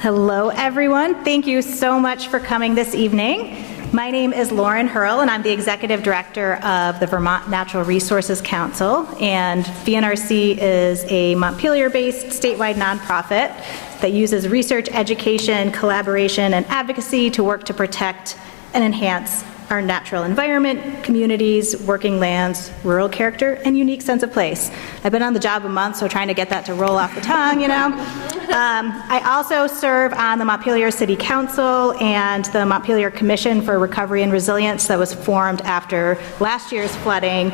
Hello, everyone. Thank you so much for coming this evening. My name is Lauren Hurl, and I'm the Executive Director of the Vermont Natural Resources Council. And VNRC is a Montpelier-based statewide nonprofit that uses research, education, collaboration, and advocacy to work to protect and enhance our natural environment, communities, working lands, rural character, and unique sense of place. I've been on the job a month, so trying to get that to roll off the tongue, you know. I also serve on the Montpelier City Council and the Montpelier Commission for Recovery and Resilience that was formed after last year's flooding.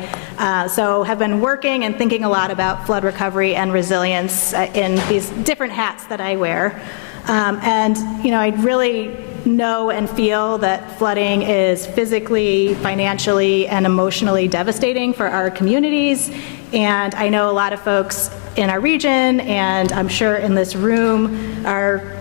So have been working and thinking a lot about flood recovery and resilience in these different hats that I wear. And, you know, I really know and feel that flooding is physically, financially, and emotionally devastating for our communities. And I know a lot of folks in our region, and I'm sure in this room, are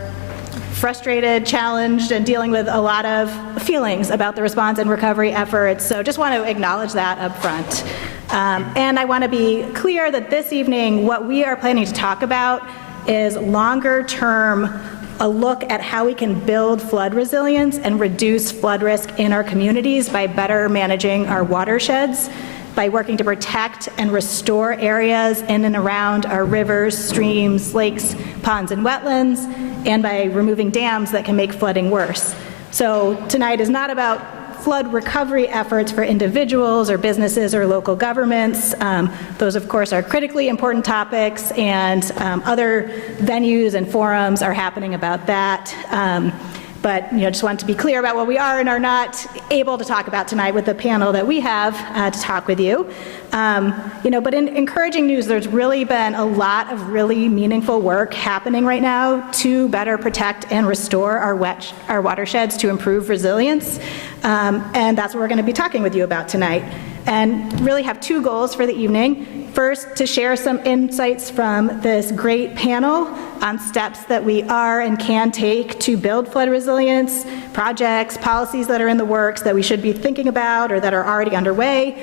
frustrated, challenged, and dealing with a lot of feelings about the response and recovery efforts. So just want to acknowledge that up front. And I want to be clear that this evening, what we are planning to talk about is longer term, a look at how we can build flood resilience and reduce flood risk in our communities by better managing our watersheds, by working to protect and restore areas in and around our rivers, streams, lakes, ponds, and wetlands, and by removing dams that can make flooding worse. So tonight is not about flood recovery efforts for individuals or businesses or local governments. Those, of course, are critically important topics, and other venues and forums are happening about that. But just want to be clear about what we are and are not able to talk about tonight with the panel that we have to talk with you. But in encouraging news, there's really been a lot of really meaningful work happening right now to better protect and restore our watersheds to improve resilience. And that's what we're going to be talking with you about tonight. And really have two goals for the evening. First, to share some insights from this great panel on steps that we are and can take to build flood resilience, projects, policies that are in the works that we should be thinking about or that are already underway.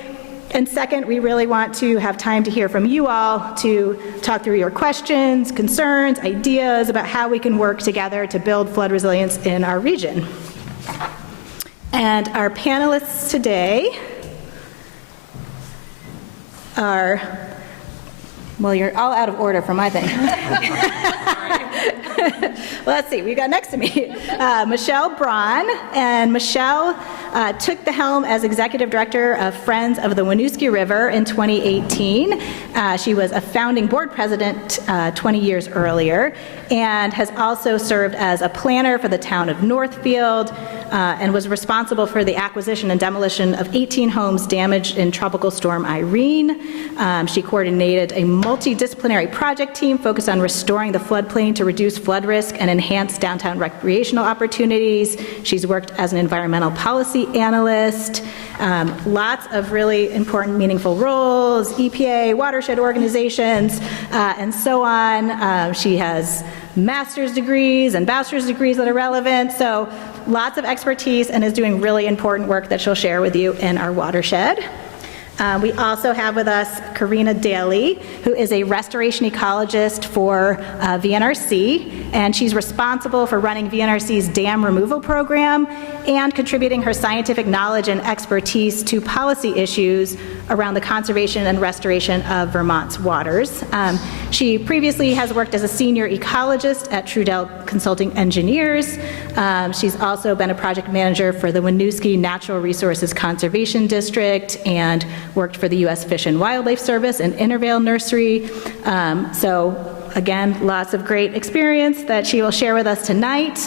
And second, we really want to have time to hear from you all to talk through your questions, concerns, ideas about how we can work together to build flood resilience in our region. And our panelists today are, well, you're all out of order for my thing. Well, let's see, we got next to me Michelle Braun, and Michelle took the helm as Executive Director of Friends of the Winooski River in 2018. She was a founding board president 20 years earlier, and has also served as a planner for the town of Northfield, and was responsible for the acquisition and demolition of 18 homes damaged in Tropical Storm Irene. She coordinated a multidisciplinary project team focused on restoring the floodplain to reduce flood risk and enhance downtown recreational opportunities. She's worked as an environmental policy analyst, lots of really important, meaningful roles, EPA, watershed organizations, and so on. She has master's degrees and bachelor's degrees that are relevant, so lots of expertise, and is doing really important work that she'll share with you in our watershed. We also have with us Karina Daly, who is a restoration ecologist for VNRC, and she's responsible for running VNRC's dam removal program and contributing her scientific knowledge and expertise to policy issues around the conservation and restoration of Vermont's waters. She previously has worked as a senior ecologist at Trudell Consulting Engineers. She's also been a project manager for the Winooski Natural Resources Conservation District and worked for the U.S. Fish and Wildlife Service and Intervale Nursery. So again, lots of great experience that she will share with us tonight.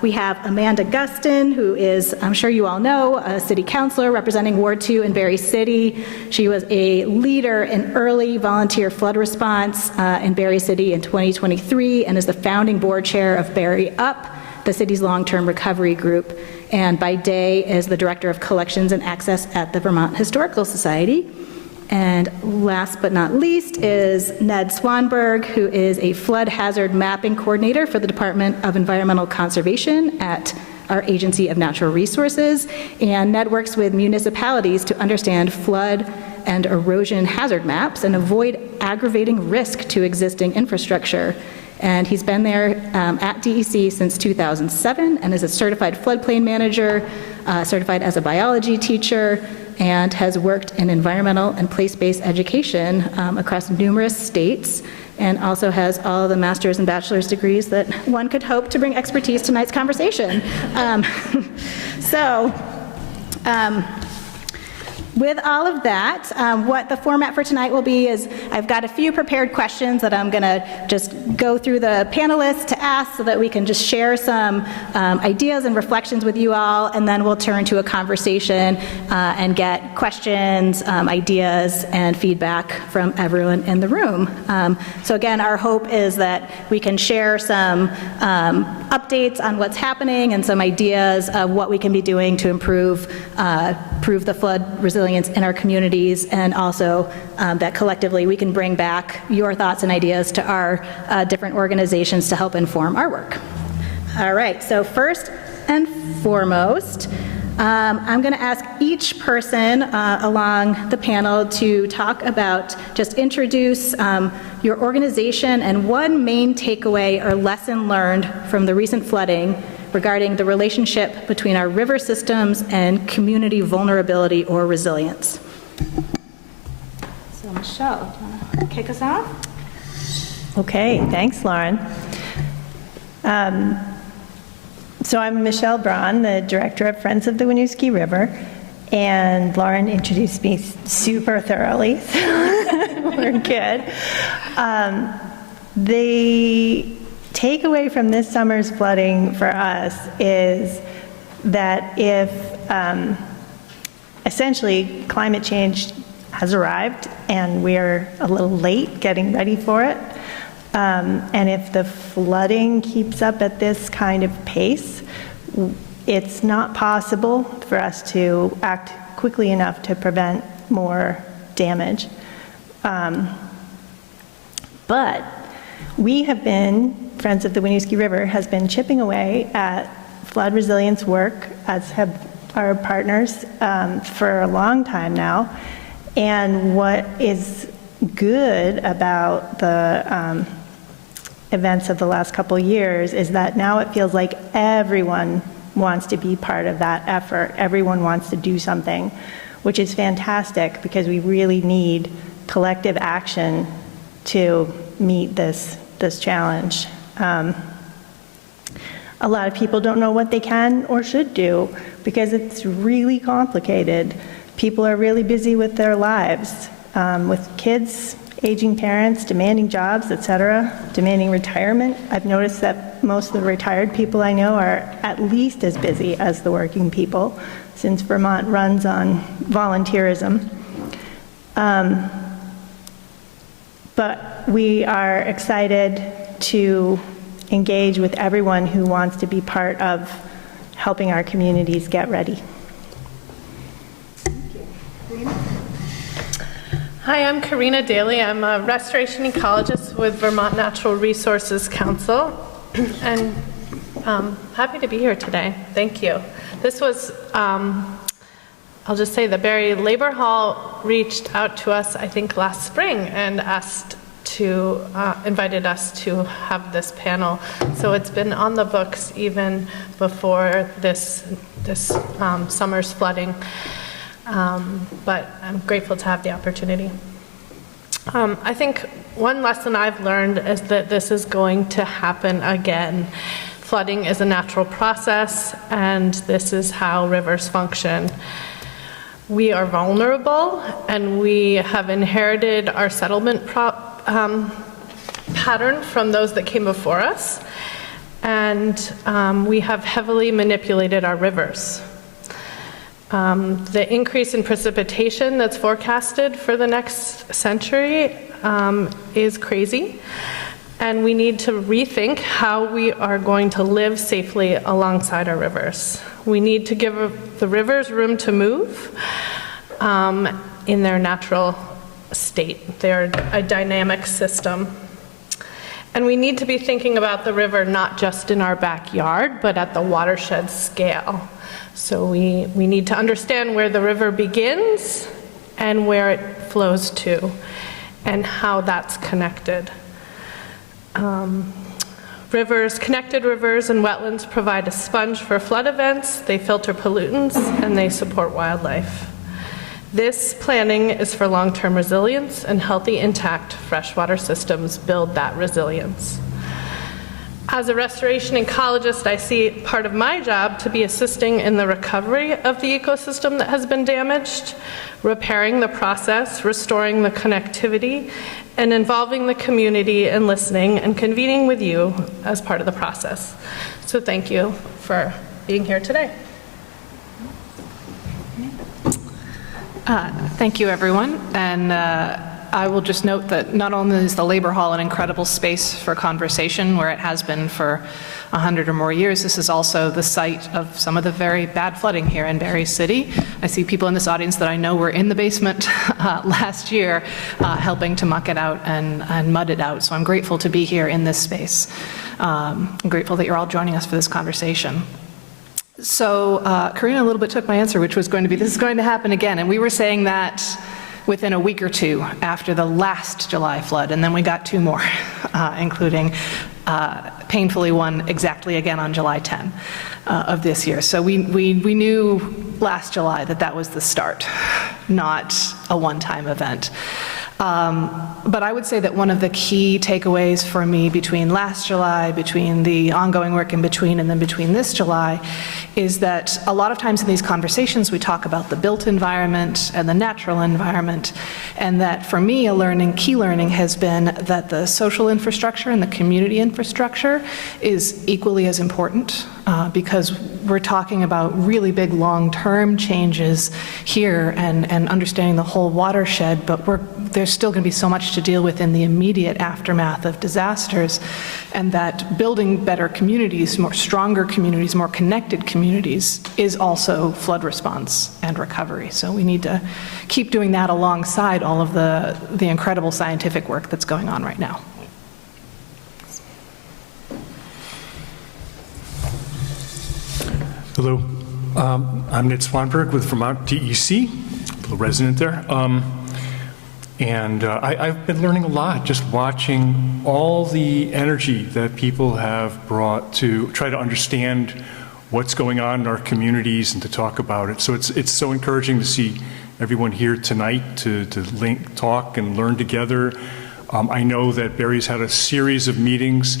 We have Amanda Gustin, who is, I'm sure you all know, a city councilor representing Ward 2 in Barre City. She was a leader in early volunteer flood response in Barre City in 2023 and is the founding board chair of Barre Up, the city's long-term recovery group, and by day is the director of collections and access at the Vermont Historical Society. And last but not least is Ned Swanberg, who is a flood hazard mapping coordinator for the Department of Environmental Conservation at our Agency of Natural Resources. And Ned works with municipalities to understand flood and erosion hazard maps and avoid aggravating risk to existing infrastructure. And he's been there at DEC since 2007 and is a certified floodplain manager, certified as a biology teacher, and has worked in environmental and place-based education across numerous states, and also has all the master's and bachelor's degrees that one could hope to bring expertise to tonight's conversation. With all of that, what the format for tonight will be is I've got a few prepared questions that I'm going to just go through the panelists to ask so that we can just share some ideas and reflections with you all, and then we'll turn to a conversation and get questions, ideas, and feedback from everyone in the room. So again, our hope is that we can share some updates on what's happening and some ideas of what we can be doing to improve the flood resilience in our communities, and also that collectively we can bring back your thoughts and ideas to our different organizations to help inform our work. All right, so first and foremost, I'm going to ask each person along the panel to talk about, just introduce your organization and one main takeaway or lesson learned from the recent flooding regarding the relationship between our river systems and community vulnerability or resilience. So Michelle, do you want to kick us off? Okay, thanks, Lauren. So I'm Michelle Braun, the director of Friends of the Winooski River, and Lauren introduced me super thoroughly, so we're good. The takeaway from this summer's flooding for us is that if essentially climate change has arrived and we're a little late getting ready for it, and if the flooding keeps up at this kind of pace, it's not possible for us to act quickly enough to prevent more damage. But we have been, Friends of the Winooski River has been chipping away at flood resilience work, as have our partners, for a long time now. And what is good about the events of the last couple years is that now it feels like everyone wants to be part of that effort. Everyone wants to do something, which is fantastic because we really need collective action to meet this challenge. A lot of people don't know what they can or should do because it's really complicated. People are really busy with their lives, with kids, aging parents, demanding jobs, et cetera, demanding retirement. I've noticed that most of the retired people I know are at least as busy as the working people, since Vermont runs on volunteerism. But we are excited to engage with everyone who wants to be part of helping our communities get ready. Hi, I'm Karina Daly. I'm a restoration ecologist with Vermont Natural Resources Council, and happy to be here today. Thank you. This was, I'll just say the Barre Labor Hall reached out to us, I think, last spring and invited us to have this panel. So it's been on the books even before this summer's flooding. But I'm grateful to have the opportunity. I think one lesson I've learned is that this is going to happen again. Flooding is a natural process, and this is how rivers function. We are vulnerable, and we have inherited our settlement pattern from those that came before us, and we have heavily manipulated our rivers. The increase in precipitation that's forecasted for the next century is crazy, and we need to rethink how we are going to live safely alongside our rivers. We need to give the rivers room to move in their natural state. They're a dynamic system. And we need to be thinking about the river not just in our backyard, but at the watershed scale. So we need to understand where the river begins and where it flows to, and how that's connected. Rivers, connected rivers and wetlands provide a sponge for flood events, they filter pollutants, and they support wildlife. This planning is for long-term resilience, and healthy, intact freshwater systems build that resilience. As a restoration ecologist, I see part of my job to be assisting in the recovery of the ecosystem that has been damaged, repairing the process, restoring the connectivity, and involving the community and listening and convening with you as part of the process. So thank you for being here today. Thank you, everyone. And I will just note that not only is the Labor Hall an incredible space for conversation, where it has been for 100 or more years, this is also the site of some of the very bad flooding here in Barre City. I see people in this audience that I know were in the basement last year helping to muck it out and mud it out. So I'm grateful to be here in this space. I'm grateful that you're all joining us for this conversation. So Karina a little bit took my answer, which was going to be, this is going to happen again. And we were saying that within a week or two after the last July flood, and then we got 2 more, including painfully one exactly again on July 10 of this year. So we knew last July that that was the start, not a one-time event. But I would say that one of the key takeaways for me between last July, between the ongoing work in between, and then between this July, is that a lot of times in these conversations we talk about the built environment and the natural environment, and that for me key learning has been that the social infrastructure and the community infrastructure is equally as important, because we're talking about really big long-term changes here and understanding the whole watershed, but there's still going to be so much to deal with in the immediate aftermath of disasters, and that building better communities, stronger communities, more connected communities is also flood response and recovery. So we need to keep doing that alongside all of the incredible scientific work that's going on right now. Hello, I'm Ned Swanberg with Vermont DEC, a resident there. And I've been learning a lot just watching all the energy that people have brought to try to understand what's going on in our communities and to talk about it. So it's so encouraging to see everyone here tonight to talk and learn together. I know that Barry's had a series of meetings,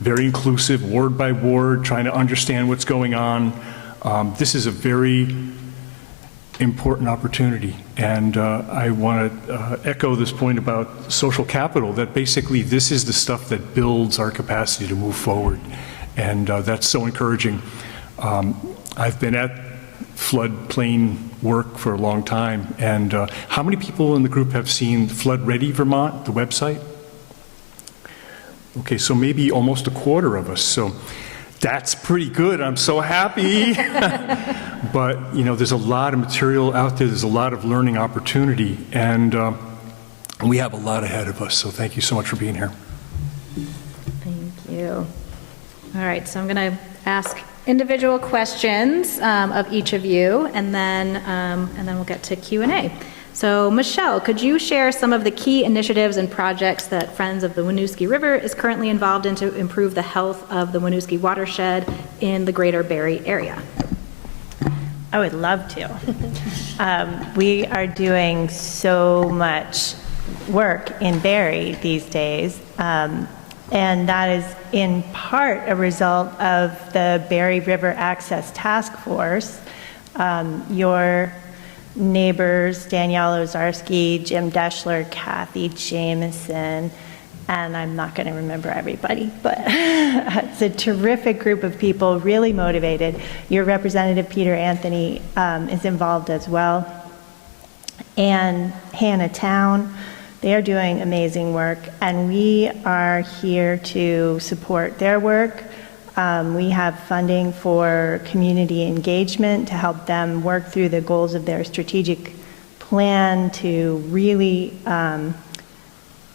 very inclusive, ward by ward, trying to understand what's going on. This is a very important opportunity, and I want to echo this point about social capital, that basically this is the stuff that builds our capacity to move forward, and that's so encouraging. I've been at floodplain work for a long time, and how many people in the group have seen Flood Ready Vermont, the website? Okay, so maybe almost a quarter of us. So that's pretty good. I'm so happy. But, you know, there's a lot of material out there. There's a lot of learning opportunity, and we have a lot ahead of us. So thank you so much for being here. Thank you. All right, so I'm going to ask individual questions of each of you, and then we'll get to Q&A. So Michelle, could you share some of the key initiatives and projects that Friends of the Winooski River is currently involved in to improve the health of the Winooski watershed in the greater Barre area? I would love to. We are doing so much work in Barre these days, and that is in part a result of the Barre River Access Task Force. Your neighbors, Danielle Ozarski, Jim Deschler, Kathy Jameson, and I'm not going to remember everybody, but it's a terrific group of people, really motivated. Your representative, Peter Anthony, is involved as well. And Hannah Town, they are doing amazing work, and we are here to support their work. We have funding for community engagement to help them work through the goals of their strategic plan to really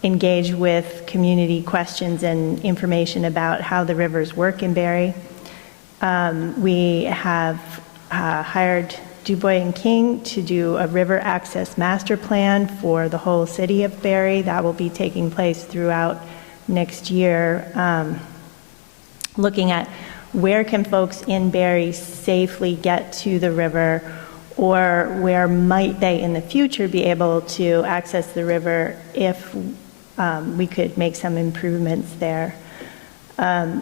engage with community questions and information about how the rivers work in Barre. We have hired DuBois and King to do a river access master plan for the whole city of Barre. That will be taking place throughout next year. looking at where can folks in Barre safely get to the river, or where might they in the future be able to access the river if we could make some improvements there.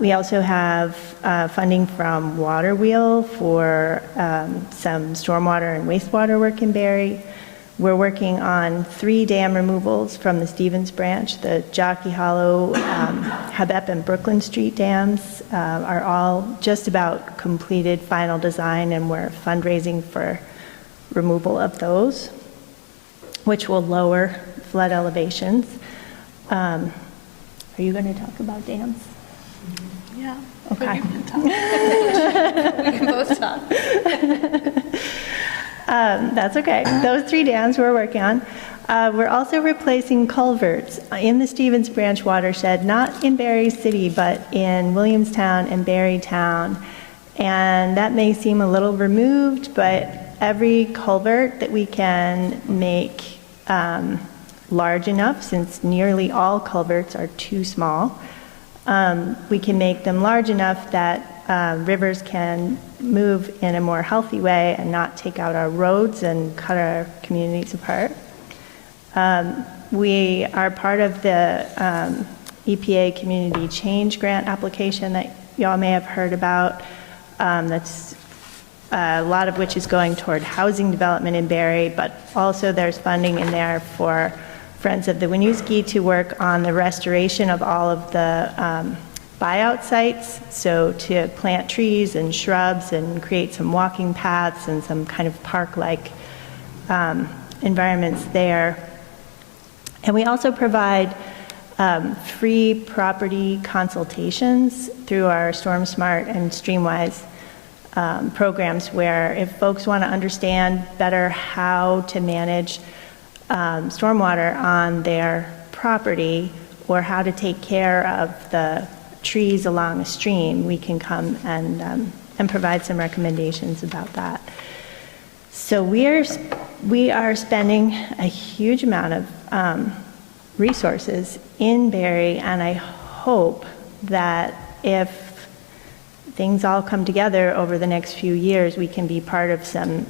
We also have funding from Water Wheel for some stormwater and wastewater work in Barre. We're working on 3 dam removals from the Stevens branch. The Jockey Hollow, Habep, and Brooklyn Street dams are all just about completed final design, and we're fundraising for removal of those, which will lower flood elevations. Are you going to talk about dams? Yeah. Okay. We can both talk. That's okay. Those 3 dams we're working on. We're also replacing culverts in the Stevens Branch watershed, not in Barre City, but in Williamstown and Barrytown. And that may seem a little removed, but every culvert that we can make large enough, since nearly all culverts are too small, we can make them large enough that rivers can move in a more healthy way and not take out our roads and cut our communities apart. We are part of the EPA Community Change Grant application that y'all may have heard about. That's a lot of which is going toward housing development in Barre, but also there's funding in there for Friends of the Winooski to work on the restoration of all of the buyout sites, so to plant trees and shrubs and create some walking paths and some kind of park-like environments there. And we also provide free property consultations through our Storm Smart and Streamwise programs, where if folks want to understand better how to manage stormwater on their property, or how to take care of the trees along a stream, we can come and provide some recommendations about that. So we are spending a huge amount of resources in Barre, and I hope that if things all come together over the next few years, we can be part of some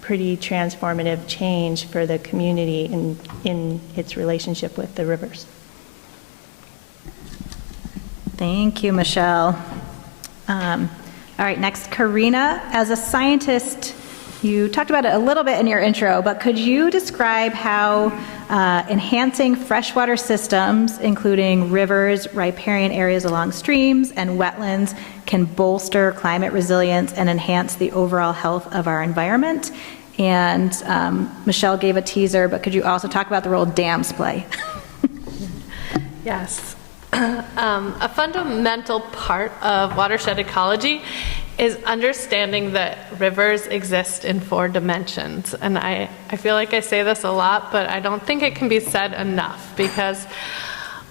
pretty transformative change for the community in its relationship with the rivers. Thank you, Michelle. All right, next, Karina. As a scientist, you talked about it a little bit in your intro, but could you describe how enhancing freshwater systems, including rivers, riparian areas along streams, and wetlands, can bolster climate resilience and enhance the overall health of our environment? And Michelle gave a teaser, but could you also talk about the role dams play? Yes. A fundamental part of watershed ecology is understanding that rivers exist in 4 dimensions. And I feel like I say this a lot, but I don't think it can be said enough, because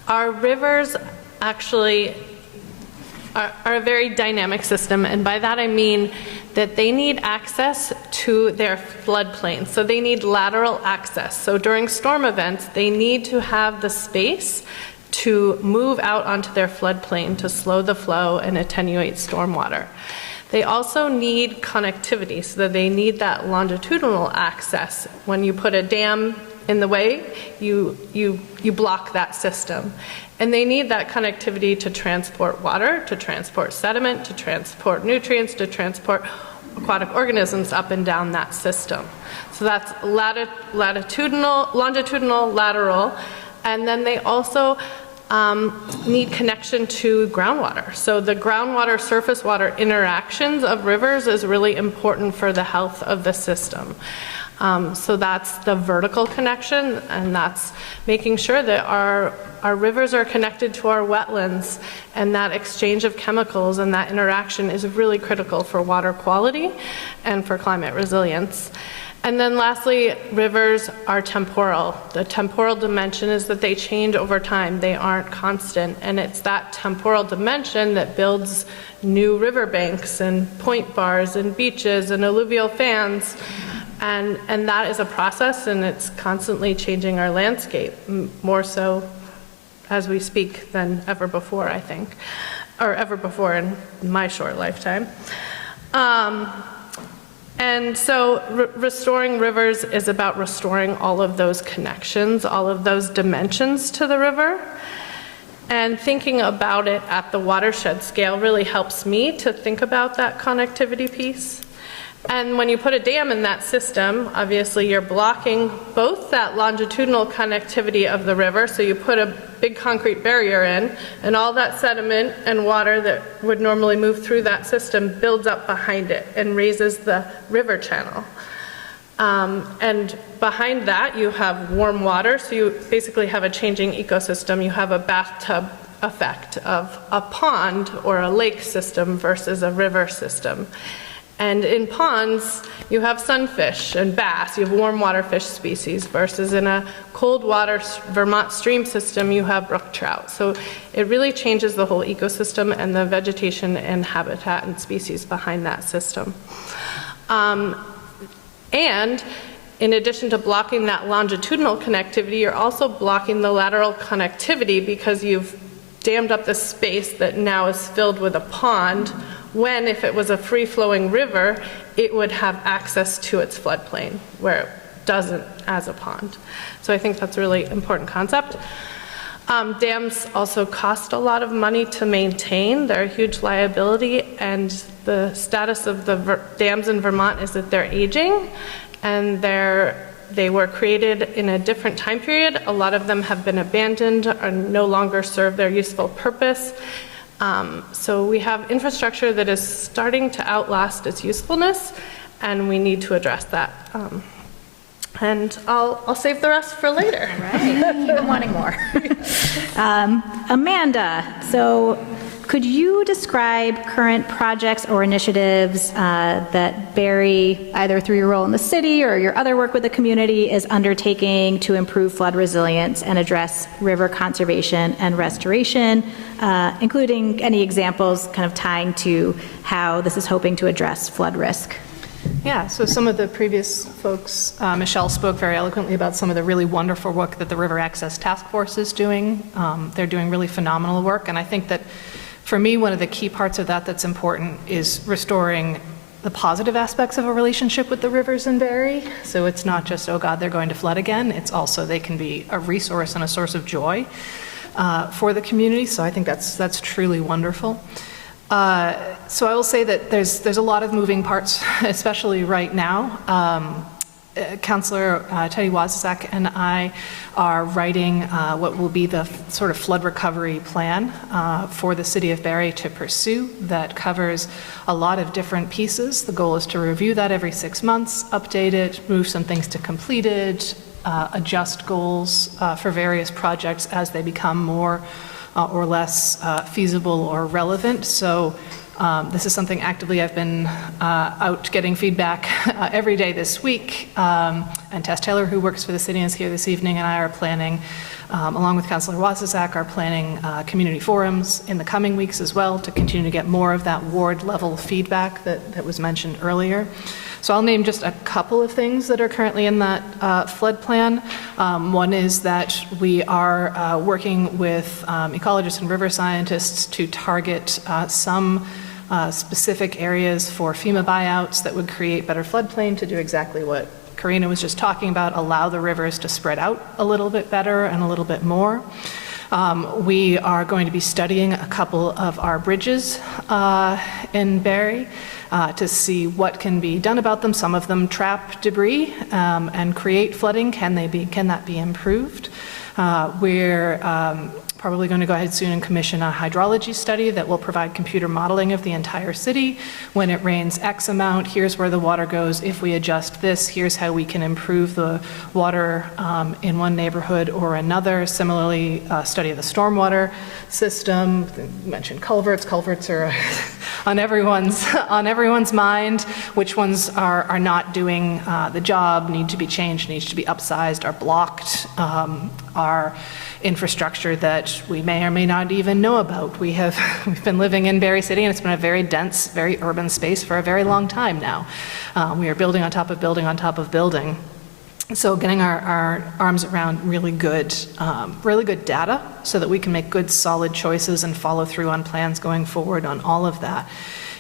our rivers actually are a very dynamic system, and by that I mean that they need access to their floodplains. So they need lateral access. So during storm events, they need to have the space to move out onto their floodplain to slow the flow and attenuate stormwater. They also need connectivity, so that they need that longitudinal access. When you put a dam in the way, you block that system. And they need that connectivity to transport water, to transport sediment, to transport nutrients, to transport aquatic organisms up and down that system. So that's longitudinal, lateral, and then they also need connection to groundwater. So the groundwater, surface water interactions of rivers is really important for the health of the system. So that's the vertical connection, and that's making sure that our rivers are connected to our wetlands, and that exchange of chemicals and that interaction is really critical for water quality and for climate resilience. And then lastly, rivers are temporal. The temporal dimension is that they change over time. They aren't constant. And it's that temporal dimension that builds new riverbanks and point bars and beaches and alluvial fans. And that is a process, and it's constantly changing our landscape, more so as we speak than ever before, I think. or ever before in my short lifetime. And so restoring rivers is about restoring all of those connections, all of those dimensions to the river. And thinking about it at the watershed scale really helps me to think about that connectivity piece. And when you put a dam in that system, obviously you're blocking both that longitudinal connectivity of the river, so you put a big concrete barrier in, and all that sediment and water that would normally move through that system builds up behind it and raises the river channel. And behind that you have warm water, so you basically have a changing ecosystem. You have a bathtub effect of a pond or a lake system versus a river system. And in ponds, you have sunfish and bass, you have warm water fish species, versus in a cold water Vermont stream system, you have brook trout. So it really changes the whole ecosystem and the vegetation and habitat and species behind that system. And in addition to blocking that longitudinal connectivity, you're also blocking the lateral connectivity because you've dammed up the space that now is filled with a pond, when if it was a free-flowing river, it would have access to its floodplain, where it doesn't as a pond. So I think that's a really important concept. Dams also cost a lot of money to maintain. They're a huge liability, and the status of the dams in Vermont is that they're aging, and they were created in a different time period. A lot of them have been abandoned or no longer serve their useful purpose. So we have infrastructure that is starting to outlast its usefulness, and we need to address that. And I'll save the rest for later. Right. I'm wanting more. Amanda, so could you describe current projects or initiatives that Barre, either through your role in the city or your other work with the community, is undertaking to improve flood resilience and address river conservation and restoration, including any examples kind of tying to how this is hoping to address flood risk? Yeah, so some of the previous folks, Michelle spoke very eloquently about some of the really wonderful work that the River Access Task Force is doing. They're doing really phenomenal work, and I think that for me, one of the key parts of that that's important is restoring the positive aspects of a relationship with the rivers in Barre. So it's not just, oh God, they're going to flood again. It's also they can be a resource and a source of joy for the community. So I think that's truly wonderful. So I will say that there's a lot of moving parts, especially right now. Councillor Teddy Wozniak and I are writing what will be the sort of flood recovery plan for the city of Barre to pursue that covers a lot of different pieces. The goal is to review that every 6 months, update it, move some things to completed, adjust goals for various projects as they become more or less feasible or relevant. So this is something actively I've been out getting feedback every day this week. And Tess Taylor, who works for the city and is here this evening, and I are planning, along with Councillor Wozniak, are planning community forums in the coming weeks as well to continue to get more of that ward level feedback that was mentioned earlier. So I'll name just a couple of things that are currently in that flood plan. One is that we are working with ecologists and river scientists to target some specific areas for FEMA buyouts that would create better floodplain to do exactly what Karina was just talking about, allow the rivers to spread out a little bit better and a little bit more. We are going to be studying a couple of our bridges in Barre to see what can be done about them. Some of them trap debris and create flooding. Can that be improved? We're probably going to go ahead soon and commission a hydrology study that will provide computer modeling of the entire city. When it rains X amount, here's where the water goes. If we adjust this, here's how we can improve the water in one neighborhood or another. Similarly, study of the stormwater system. You mentioned culverts. Culverts are on everyone's mind. Which ones are not doing the job, need to be changed, needs to be upsized, are blocked, are infrastructure that we may or may not even know about. We've been living in Barre City, and it's been a very dense, very urban space for a very long time now. We are building on top of building on top of building. So getting our arms around really good data so that we can make good, solid choices and follow through on plans going forward on all of that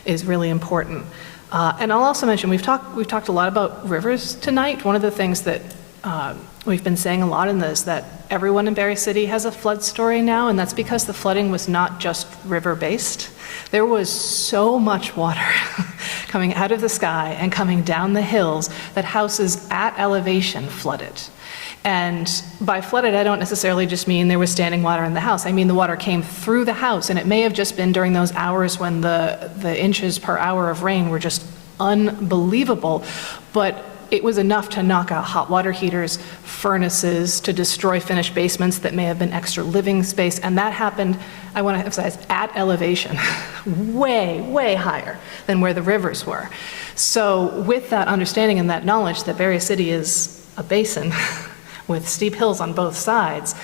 is really important. And I'll also mention, we've talked a lot about rivers tonight. One of the things that we've been saying a lot in this, that everyone in Barre City has a flood story now, and that's because the flooding was not just river-based. There was so much water coming out of the sky and coming down the hills that houses at elevation flooded. And by flooded, I don't necessarily just mean there was standing water in the house. I mean the water came through the house, and it may have just been during those hours when the inches per hour of rain were just unbelievable, but it was enough to knock out hot water heaters, furnaces, to destroy finished basements that may have been extra living space, and that happened, I want to emphasize, at elevation, way, way higher than where the rivers were. So with that understanding and that knowledge that Barre City is a basin with steep hills on both sides,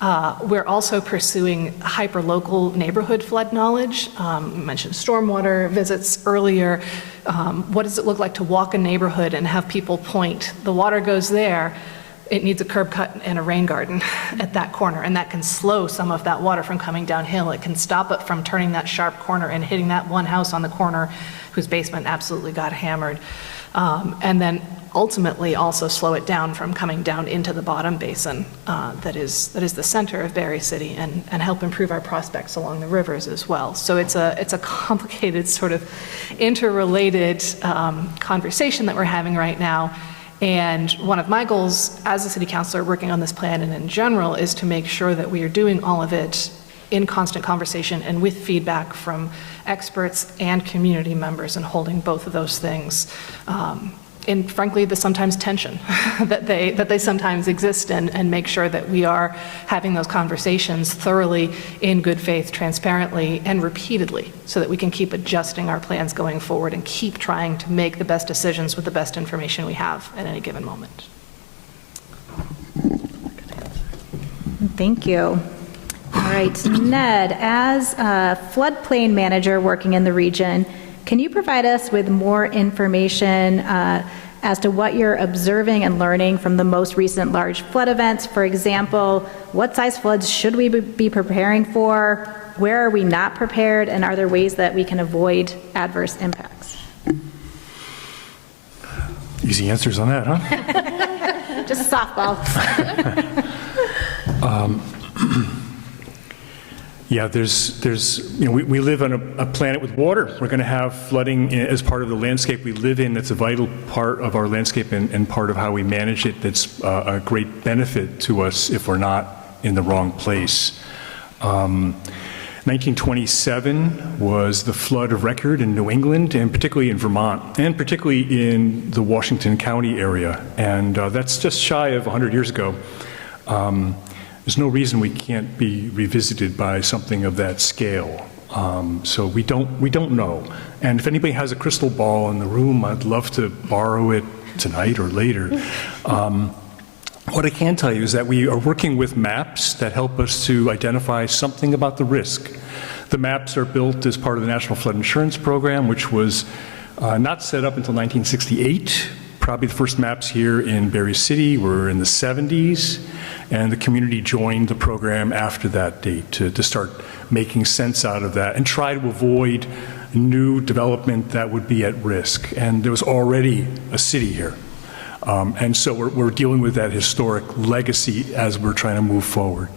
we're also pursuing hyper-local neighborhood flood knowledge. We mentioned stormwater visits earlier. What does it look like to walk a neighborhood and have people point? The water goes there. It needs a curb cut and a rain garden at that corner, and that can slow some of that water from coming downhill. It can stop it from turning that sharp corner and hitting that one house on the corner whose basement absolutely got hammered. And then ultimately also slow it down from coming down into the bottom basin that is the center of Barre City, and help improve our prospects along the rivers as well. So it's a complicated sort of interrelated conversation that we're having right now. And one of my goals as a city councilor working on this plan and in general is to make sure that we are doing all of it in constant conversation and with feedback from experts and community members, and holding both of those things in, frankly, the sometimes tension that they sometimes exist in, and make sure that we are having those conversations thoroughly, in good faith, transparently, and repeatedly, so that we can keep adjusting our plans going forward and keep trying to make the best decisions with the best information we have at any given moment. Thank you. All right, Ned, as a floodplain manager working in the region, can you provide us with more information as to what you're observing and learning from the most recent large flood events? For example, what size floods should we be preparing for? Where are we not prepared? And are there ways that we can avoid adverse impacts? Easy answers on that, huh? Just a softball. Yeah, we live on a planet with water. We're going to have flooding as part of the landscape we live in. That's a vital part of our landscape and part of how we manage it. That's a great benefit to us if we're not in the wrong place. 1927 was the flood of record in New England, and particularly in Vermont, and particularly in the Washington County area. And that's just shy of 100 years ago. There's no reason we can't be revisited by something of that scale. So we don't know. And if anybody has a crystal ball in the room, I'd love to borrow it tonight or later. What I can tell you is that we are working with maps that help us to identify something about the risk. The maps are built as part of the National Flood Insurance Program, which was not set up until 1968. Probably the first maps here in Barre City were in the 70s. And the community joined the program after that date to start making sense out of that and try to avoid new development that would be at risk. And there was already a city here. And so we're dealing with that historic legacy as we're trying to move forward.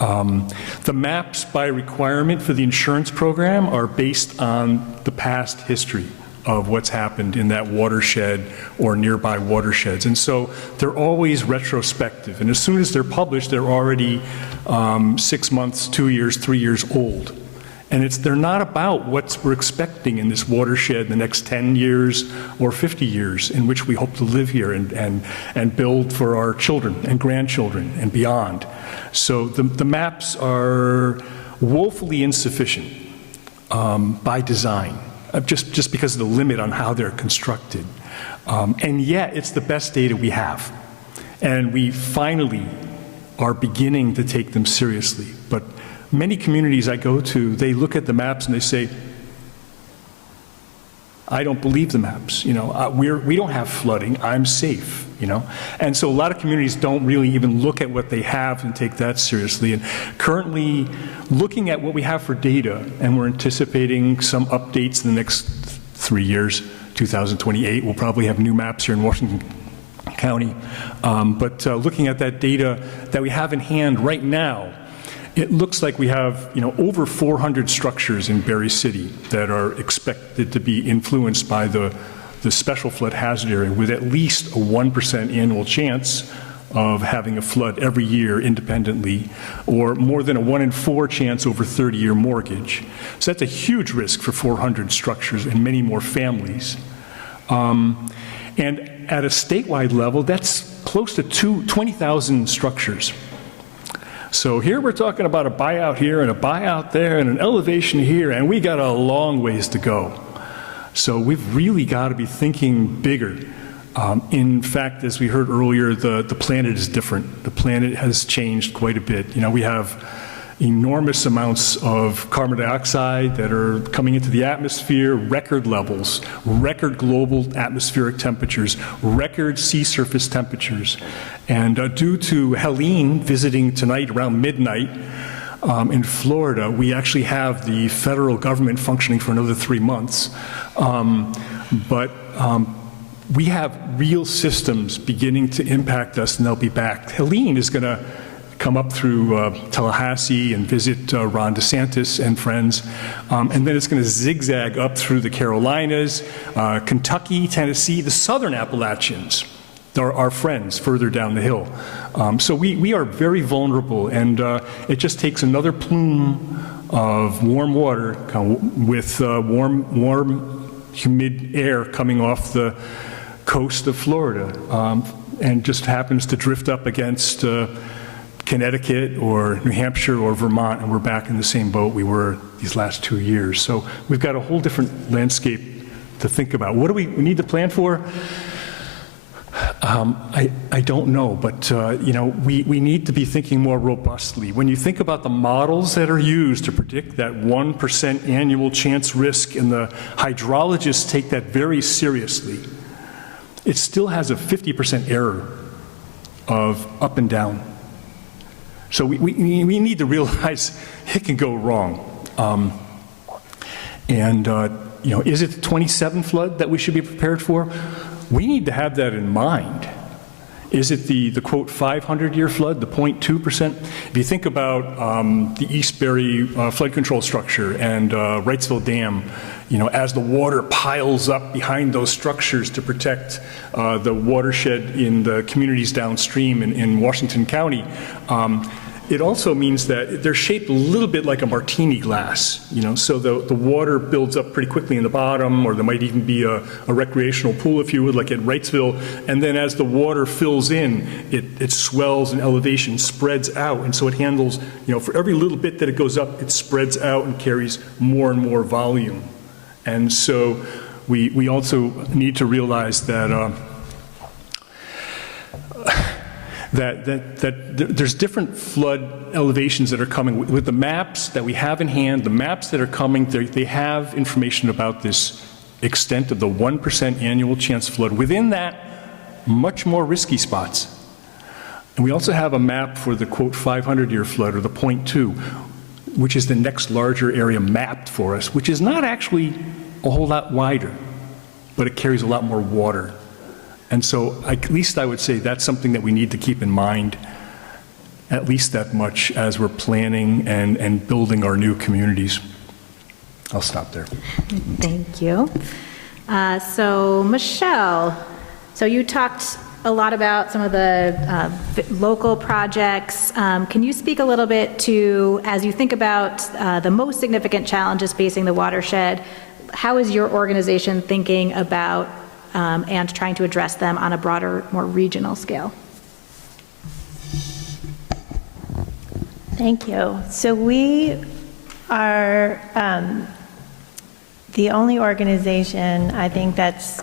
The maps by requirement for the insurance program are based on the past history of what's happened in that watershed or nearby watersheds. And so they're always retrospective. And as soon as they're published, they're already 6 months, 2 years, 3 years old. And they're not about what we're expecting in this watershed the next 10 years or 50 years in which we hope to live here and build for our children and grandchildren and beyond. So the maps are woefully insufficient by design. Just because of the limit on how they're constructed. And yet, it's the best data we have. And we finally are beginning to take them seriously. But many communities I go to, they look at the maps and they say, I don't believe the maps. We don't have flooding, I'm safe. you know? And so a lot of communities don't really even look at what they have and take that seriously. And currently, looking at what we have for data, and we're anticipating some updates in the next 3 years, 2028, we'll probably have new maps here in Washington County. But looking at that data that we have in hand right now, it looks like we have, you know, over 400 structures in Barre City that are expected to be influenced by the special flood hazard area, with at least a 1% annual chance of having a flood every year independently, or more than a 1 in 4 chance over 30-year mortgage. So that's a huge risk for 400 structures and many more families. And at a statewide level, that's close to 20,000 structures. So here we're talking about a buyout here and a buyout there and an elevation here, and we got a long ways to go. So we've really got to be thinking bigger. In fact, as we heard earlier, the planet is different. The planet has changed quite a bit. You know, we have enormous amounts of carbon dioxide that are coming into the atmosphere, record levels, record global atmospheric temperatures, record sea surface temperatures. And due to Helene visiting tonight around midnight in Florida, we actually have the federal government functioning for another 3 months. We have real systems beginning to impact us, and they'll be back. Helene is going to come up through Tallahassee and visit Ron DeSantis and friends. And then it's going to zigzag up through the Carolinas, Kentucky, Tennessee, the southern Appalachians. They're our friends further down the hill. So we are very vulnerable, and it just takes another plume of warm water with warm, humid air coming off the coast of Florida, and just happens to drift up against Connecticut or New Hampshire or Vermont, and we're back in the same boat we were these last 2 years. So we've got a whole different landscape to think about. What do we need to plan for? I don't know, but you know, we need to be thinking more robustly. When you think about the models that are used to predict that 1% annual chance risk, and the hydrologists take that very seriously, it still has a 50% error of up and down. So we need to realize it can go wrong. You know, is it the 27 flood that we should be prepared for? We need to have that in mind. Is it the quote 500-year flood, the 0.2%? If you think about the East Barre flood control structure and Wrightsville Dam, you know, as the water piles up behind those structures to protect the watershed in the communities downstream in Washington County, it also means that they're shaped a little bit like a martini glass, you know, so the water builds up pretty quickly in the bottom, or there might even be a recreational pool, if you would, like at Wrightsville, and then as the water fills in, it swells and elevation spreads out, and so it handles, you know, for every little bit that it goes up, it spreads out and carries more and more volume. And so we also need to realize that that there's different flood elevations that are coming. With the maps that we have in hand, the maps that are coming, they have information about this extent of the 1% annual chance flood. Within that, much more risky spots. And we also have a map for the, quote, 500-year flood, or the 0.2, which is the next larger area mapped for us, which is not actually a whole lot wider, but it carries a lot more water. And so at least I would say that's something that we need to keep in mind, at least that much, as we're planning and building our new communities. I'll stop there. Thank you. So Michelle, so you talked a lot about some of the local projects. Can you speak a little bit to, as you think about the most significant challenges facing the watershed, how is your organization thinking about and trying to address them on a broader, more regional scale? Thank you. So we are the only organization, I think, that's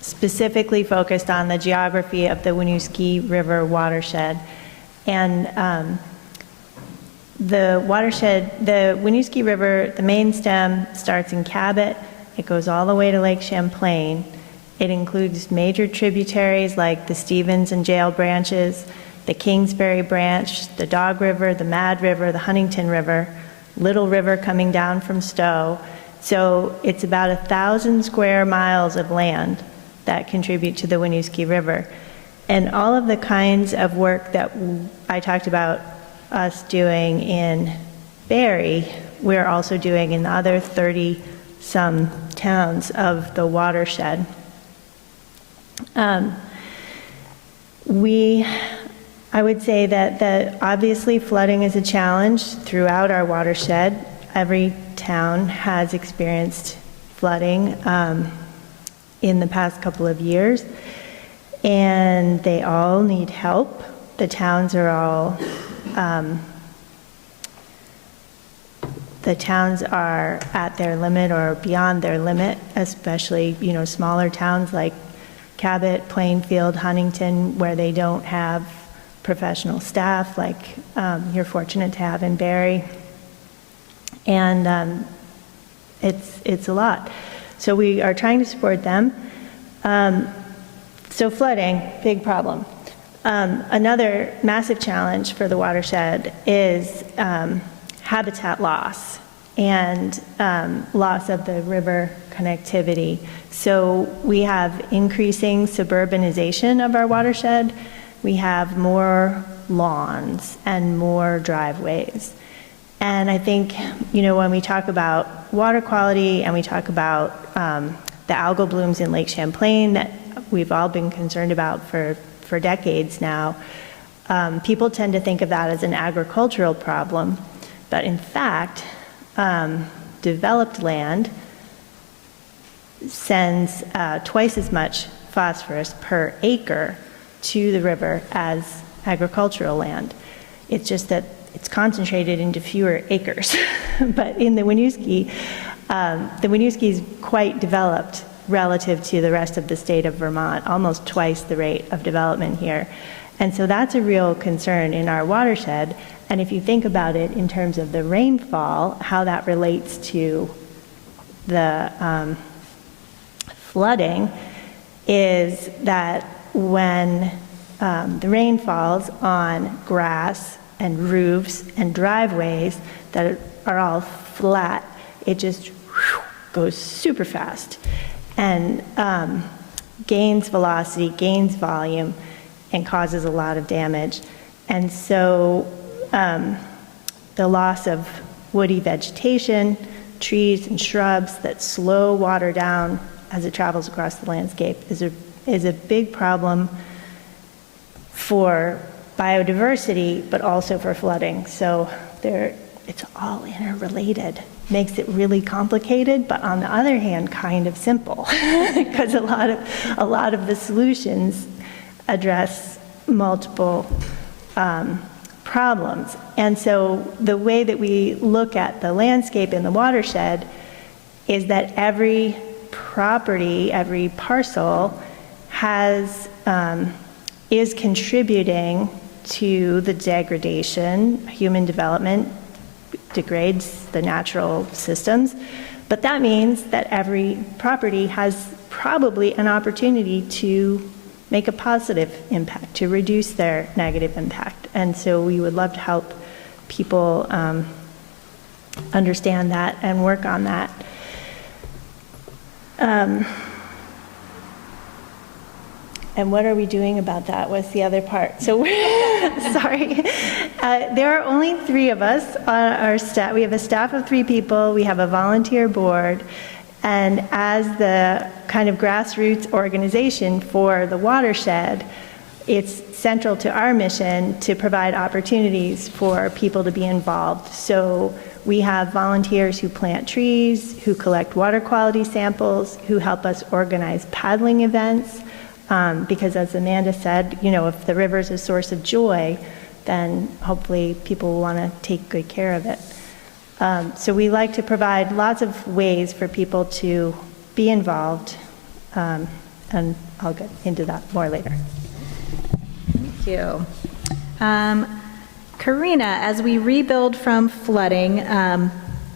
specifically focused on the geography of the Winooski River watershed. And the watershed, the Winooski River, the main stem starts in Cabot, it goes all the way to Lake Champlain, It includes major tributaries like the Stevens and Jail branches, the Kingsbury branch, the Dog River, the Mad River, the Huntington River, Little River coming down from Stowe. So it's about 1,000 square miles of land that contribute to the Winooski River. And all of the kinds of work that I talked about us doing in Barre, we're also doing in the other 30-some towns of the watershed. I would say that obviously flooding is a challenge throughout our watershed. Every town has experienced flooding in the past couple of years, and they all need help. The towns are all, at their limit or beyond their limit, especially, smaller towns like Cabot, Plainfield, Huntington, where they don't have professional staff like you're fortunate to have in Barre. And it's a lot. So we are trying to support them. So flooding, big problem. Another massive challenge for the watershed is habitat loss and loss of the river connectivity. So we have increasing suburbanization of our watershed. We have more lawns and more driveways. And I think, when we talk about water quality and we talk about the algal blooms in Lake Champlain that we've all been concerned about for decades now, people tend to think of that as an agricultural problem. But in fact, developed land sends twice as much phosphorus per acre to the river as agricultural land. It's just that it's concentrated into fewer acres. But in the Winooski is quite developed relative to the rest of the state of Vermont, almost twice the rate of development here. And so that's a real concern in our watershed. And if you think about it in terms of the rainfall, how that relates to the flooding is that when the rain falls on grass and roofs and driveways that are all flat, it just goes super fast and gains velocity, gains volume, and causes a lot of damage. And so the loss of woody vegetation, trees and shrubs that slow water down as it travels across the landscape is a big problem for biodiversity, but also for flooding. So it's all interrelated. Makes it really complicated, but on the other hand, kind of simple, because a lot of the solutions address multiple problems. And so the way that we look at the landscape in the watershed is that every property, every parcel is contributing to the degradation. Human development degrades the natural systems, but that means that every property has probably an opportunity to make a positive impact, to reduce their negative impact. And so we would love to help people understand that and work on that. And what are we doing about that was the other part. So, sorry. There are only 3 of us on our staff. We have a staff of 3 people. We have a volunteer board. And as the kind of grassroots organization for the watershed, it's central to our mission to provide opportunities for people to be involved. So we have volunteers who plant trees, who collect water quality samples, who help us organize paddling events. Because as Amanda said, if the river is a source of joy, then hopefully people will want to take good care of it. So we like to provide lots of ways for people to be involved, and I'll get into that more later. Thank you. Karina, as we rebuild from flooding,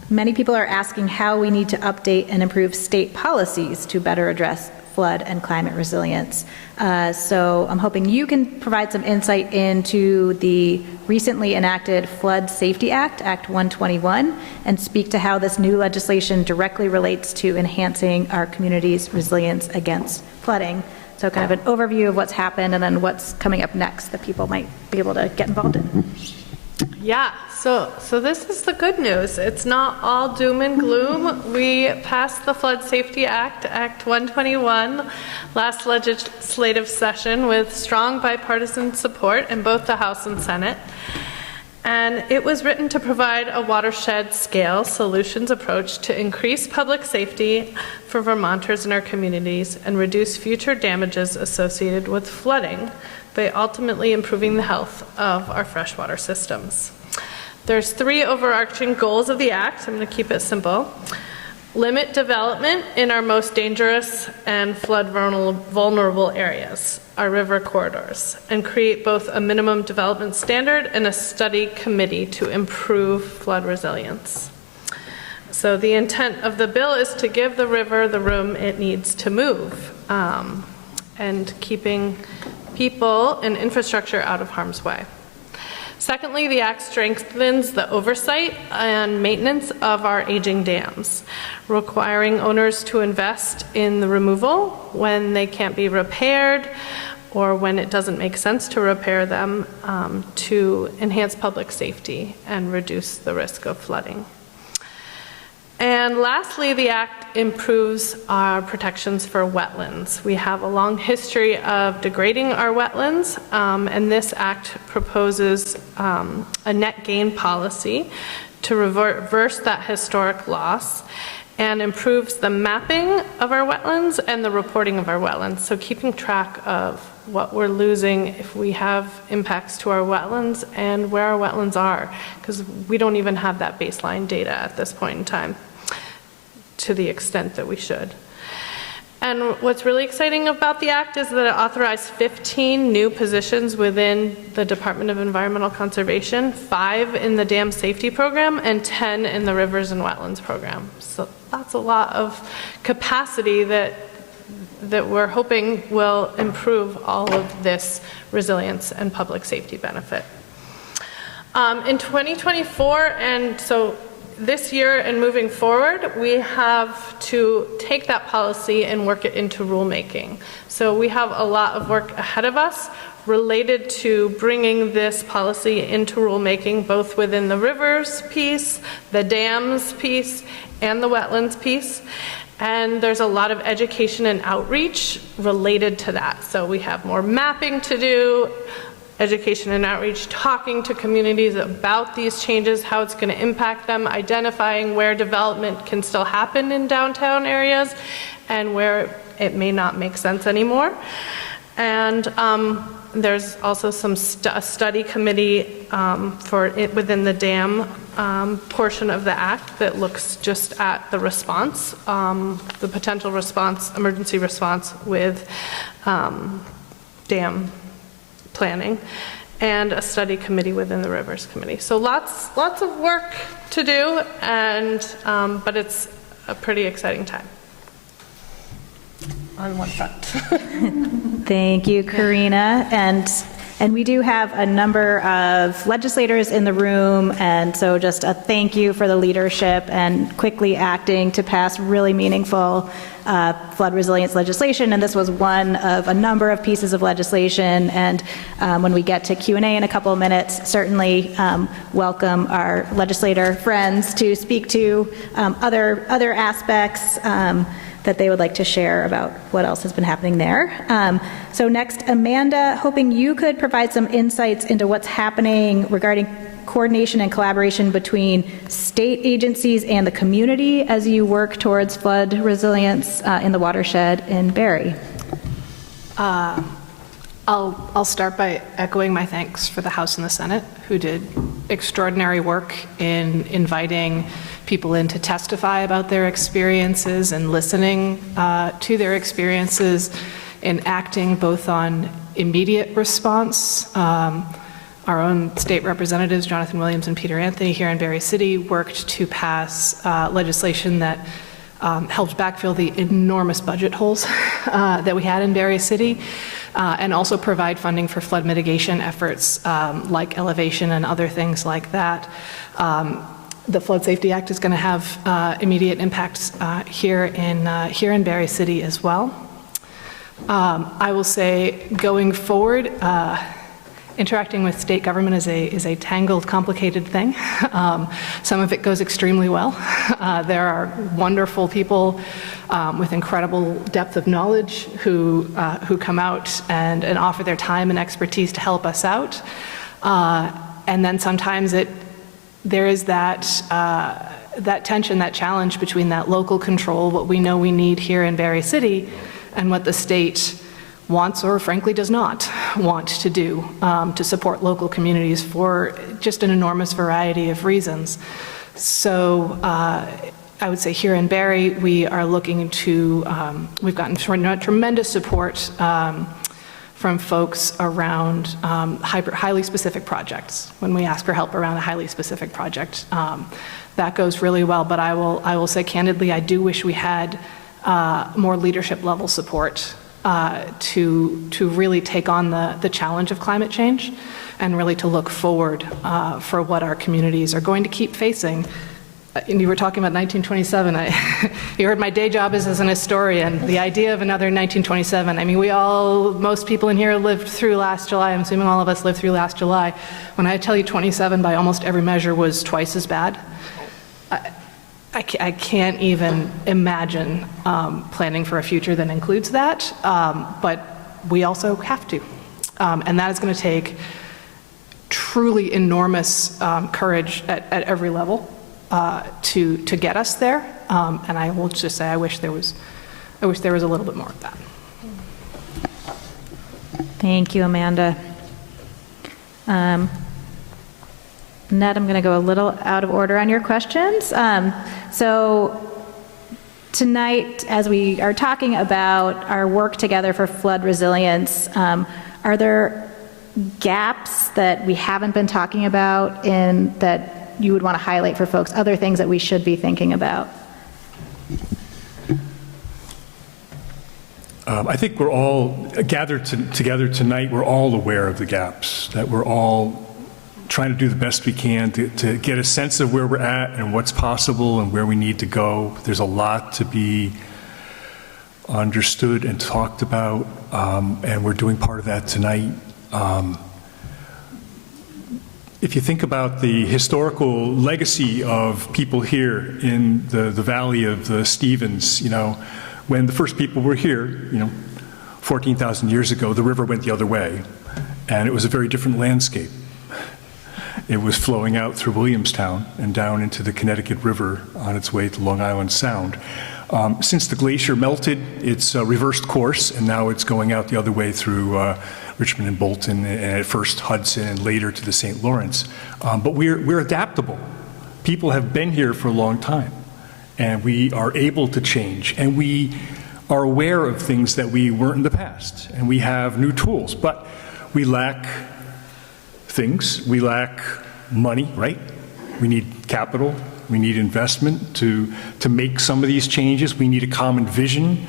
many people are asking how we need to update and improve state policies to better address flood and climate resilience. So I'm hoping you can provide some insight into the recently enacted Flood Safety Act, Act 121, and speak to how this new legislation directly relates to enhancing our community's resilience against flooding. So kind of an overview of what's happened and then what's coming up next that people might be able to get involved in. Yeah, so this is the good news. It's not all doom and gloom. We passed the Flood Safety Act, Act 121, last legislative session with strong bipartisan support in both the House and Senate. And it was written to provide a watershed-scale solutions approach to increase public safety for Vermonters in our communities and reduce future damages associated with flooding by ultimately improving the health of our freshwater systems. There's 3 overarching goals of the Act. I'm going to keep it simple. Limit development in our most dangerous and flood vulnerable areas, our river corridors, and create both a minimum development standard and a study committee to improve flood resilience. So the intent of the bill is to give the river the room it needs to move, and keeping people and infrastructure out of harm's way. Secondly, the Act strengthens the oversight and maintenance of our aging dams, requiring owners to invest in the removal when they can't be repaired or when it doesn't make sense to repair them, to enhance public safety and reduce the risk of flooding. And lastly, the Act improves our protections for wetlands. We have a long history of degrading our wetlands, and this Act proposes a net gain policy to reverse that historic loss and improves the mapping of our wetlands and the reporting of our wetlands. So keeping track of what we're losing if we have impacts to our wetlands and where our wetlands are, because we don't even have that baseline data at this point in time to the extent that we should. And what's really exciting about the Act is that it authorized 15 new positions within the Department of Environmental Conservation, 5 in the Dam Safety Program, and 10 in the Rivers and Wetlands Program. So that's a lot of capacity that we're hoping will improve all of this resilience and public safety benefit. In 2024, and so this year and moving forward, we have to take that policy and work it into rulemaking. So we have a lot of work ahead of us related to bringing this policy into rulemaking, both within the rivers piece, the dams piece, and the wetlands piece. And there's a lot of education and outreach related to that. So we have more mapping to do, education and outreach, talking to communities about these changes, how it's going to impact them, identifying where development can still happen in downtown areas and where it may not make sense anymore. And there's also a study committee for it within the dam portion of the Act that looks just at the response, the potential response, emergency response with dam planning, and a study committee within the Rivers Committee. So lots of work to do, and but it's a pretty exciting time on one front. Thank you, Karina. And we do have a number of legislators in the room, and so just a thank you for the leadership and quickly acting to pass really meaningful flood resilience legislation. And this was one of a number of pieces of legislation. And when we get to Q&A in a couple of minutes, certainly welcome our legislator friends to speak to other aspects that they would like to share about what else has been happening there. So next, Amanda, hoping you could provide some insights into what's happening regarding coordination and collaboration between state agencies and the community as you work towards flood resilience in the watershed in Barre. I'll start by echoing my thanks for the House and the Senate, who did extraordinary work in inviting people in to testify about their experiences and listening to their experiences and acting both on immediate response. Our own state representatives, Jonathan Williams and Peter Anthony here in Barre City, worked to pass legislation that helped backfill the enormous budget holes that we had in Barre City, and also provide funding for flood mitigation efforts like elevation and other things like that. The Flood Safety Act is going to have immediate impacts here in Barre City as well. I will say, going forward, interacting with state government is a tangled, complicated thing. Some of it goes extremely well. There are wonderful people with incredible depth of knowledge who come out and offer their time and expertise to help us out. And then sometimes there is that tension, that challenge between that local control, what we know we need here in Barre City, and what the state wants or frankly does not want to do to support local communities for just an enormous variety of reasons. So I would say here in Barre, we are looking to, we've gotten tremendous support from folks around highly specific projects. When we ask for help around a highly specific project, that goes really well. But I will say candidly, I do wish we had more leadership level support to really take on the challenge of climate change and really to look forward for what our communities are going to keep facing. And you were talking about 1927. You heard my day job is as an historian. The idea of another 1927, I mean, most people in here lived through last July. I'm assuming all of us lived through last July. When I tell you 27 by almost every measure was twice as bad, I can't even imagine planning for a future that includes that, but we also have to. And that is going to take truly enormous courage at every level to get us there. And I will just say I wish there was a little bit more of that. Thank you, Amanda. Ned, I'm going to go a little out of order on your questions. So tonight, as we are talking about our work together for flood resilience, are there gaps that we haven't been talking about that you would want to highlight for folks, other things that we should be thinking about? I think we're all gathered together tonight, we're all aware of the gaps, that we're all trying to do the best we can to get a sense of where we're at and what's possible and where we need to go. There's a lot to be understood and talked about, and we're doing part of that tonight. If you think about the historical legacy of people here in the valley of the Stevens, when the first people were here, 14,000 years ago, the river went the other way, and it was a very different landscape. It was flowing out through Williamstown and down into the Connecticut River on its way to Long Island Sound. Since the glacier melted, it's reversed course, and now it's going out the other way through Richmond and Bolton, and at first Hudson, and later to the St. Lawrence. But we're adaptable. People have been here for a long time, and we are able to change, and we are aware of things that we weren't in the past, and we have new tools, but we lack things. We lack money, right? We need capital. We need investment to make some of these changes. We need a common vision.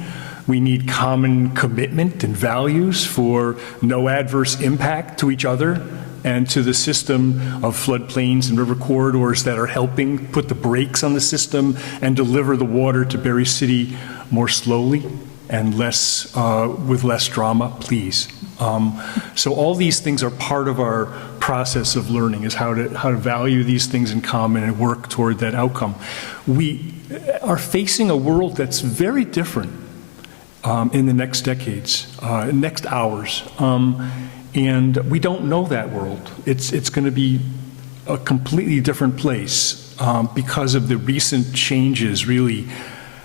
We need common commitment and values for no adverse impact to each other and to the system of floodplains and river corridors that are helping put the brakes on the system and deliver the water to Barre City more slowly and with less drama, please. So all these things are part of our process of learning, is how to value these things in common and work toward that outcome. We are facing a world that's very different in the next decades, next hours, and we don't know that world. It's going to be a completely different place because of the recent changes, really,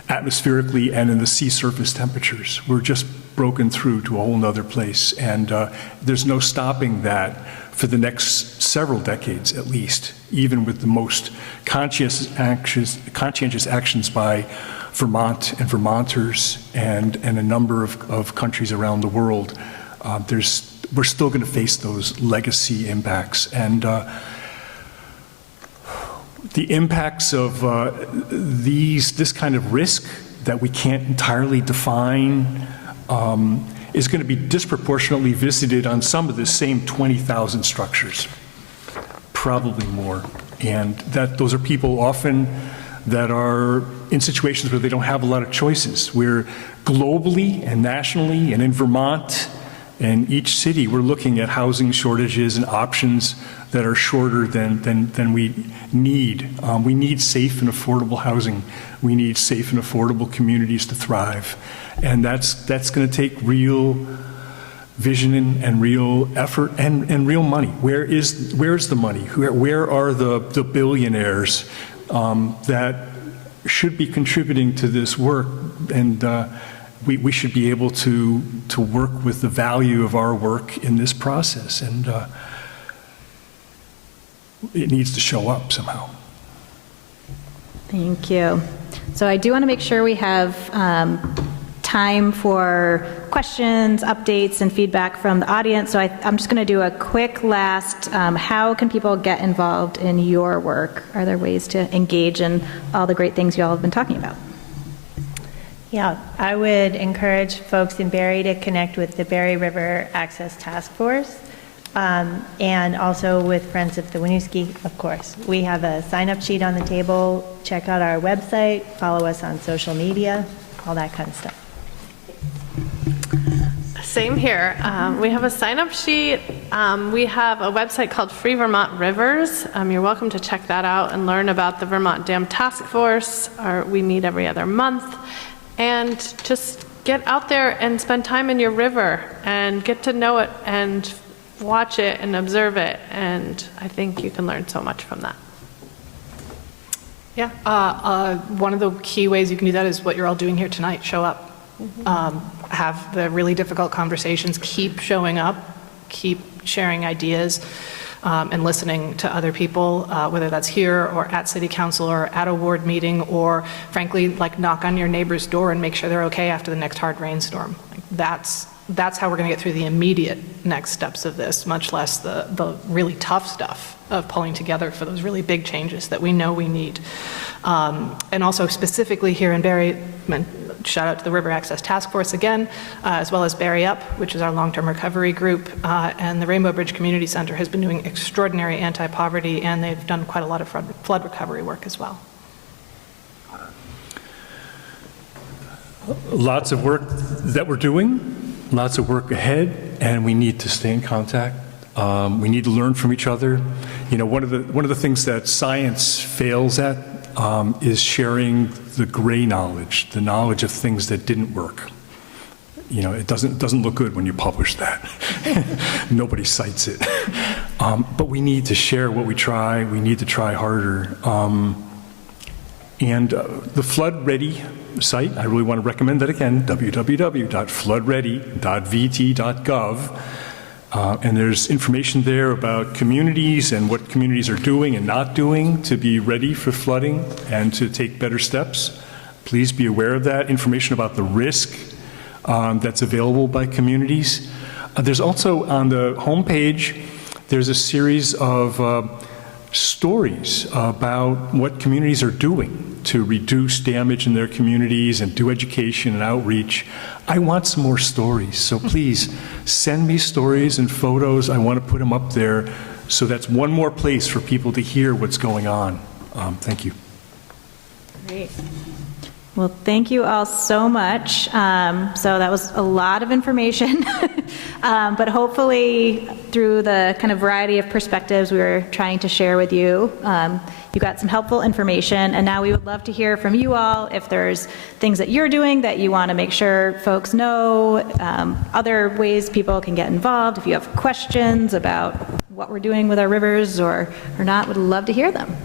atmospherically and in the sea surface temperatures. We're just broken through to a whole nother place, and there's no stopping that for the next several decades at least, even with the most conscientious actions by Vermont and Vermonters and a number of countries around the world. We're still going to face those legacy impacts, and the impacts of this kind of risk that we can't entirely define is going to be disproportionately visited on some of the same 20,000 structures, probably more. And those are people often that are in situations where they don't have a lot of choices. We're globally and nationally and in Vermont and each city, we're looking at housing shortages and options that are shorter than we need. We need safe and affordable housing. We need safe and affordable communities to thrive. And that's going to take real vision and real effort and real money. Where's the money? Where are the billionaires that should be contributing to this work? And we should be able to work with the value of our work in this process. And it needs to show up somehow. Thank you. So I do want to make sure we have time for questions, updates, and feedback from the audience. So I'm just going to do a quick last, how can people get involved in your work? Are there ways to engage in all the great things you all have been talking about? Yeah, I would encourage folks in Barre to connect with the Barre River Access Task Force, and also with Friends of the Winooski, of course. We have a sign-up sheet on the table. Check out our website, follow us on social media, all that kind of stuff. Same here. We have a sign-up sheet. We have a website called Free Vermont Rivers. You're welcome to check that out and learn about the Vermont Dam Task Force. We meet every other month. And just get out there and spend time in your river and get to know it and watch it and observe it. And I think you can learn so much from that. Yeah, one of the key ways you can do that is what you're all doing here tonight. Show up. Have the really difficult conversations. Keep showing up. Keep sharing ideas. And listening to other people, whether that's here or at City Council or at a ward meeting, or frankly, like knock on your neighbor's door and make sure they're okay after the next hard rainstorm. Like that's how we're going to get through the immediate next steps of this, much less the really tough stuff of pulling together for those really big changes that we know we need. And also specifically here in Barre, shout out to the River Access Task Force again, as well as Barre Up, which is our long-term recovery group, and the Rainbow Bridge Community Center has been doing extraordinary anti-poverty, and they've done quite a lot of flood recovery work as well. Lots of work that we're doing, lots of work ahead, and we need to stay in contact. We need to learn from each other. You know, one of the things that science fails at is sharing the gray knowledge, the knowledge of things that didn't work. You know, it doesn't look good when you publish that. Nobody cites it. But we need to share what we try. We need to try harder. And the Flood Ready site, I really want to recommend that again, www.floodready.vt.gov. And there's information there about communities and what communities are doing and not doing to be ready for flooding and to take better steps. Please be aware of that. Information about the risk that's available by communities. There's also on the homepage, there's a series of stories about what communities are doing to reduce damage in their communities and do education and outreach. I want some more stories, so please send me stories and photos. I want to put them up there, so that's one more place for people to hear what's going on. Thank you. Great. Well, thank you all so much. So that was a lot of information, but hopefully through the kind of variety of perspectives we were trying to share with you, you got some helpful information. And now we would love to hear from you all if there's things that you're doing that you want to make sure folks know, other ways people can get involved. If you have questions about what we're doing with our rivers or not, would love to hear them.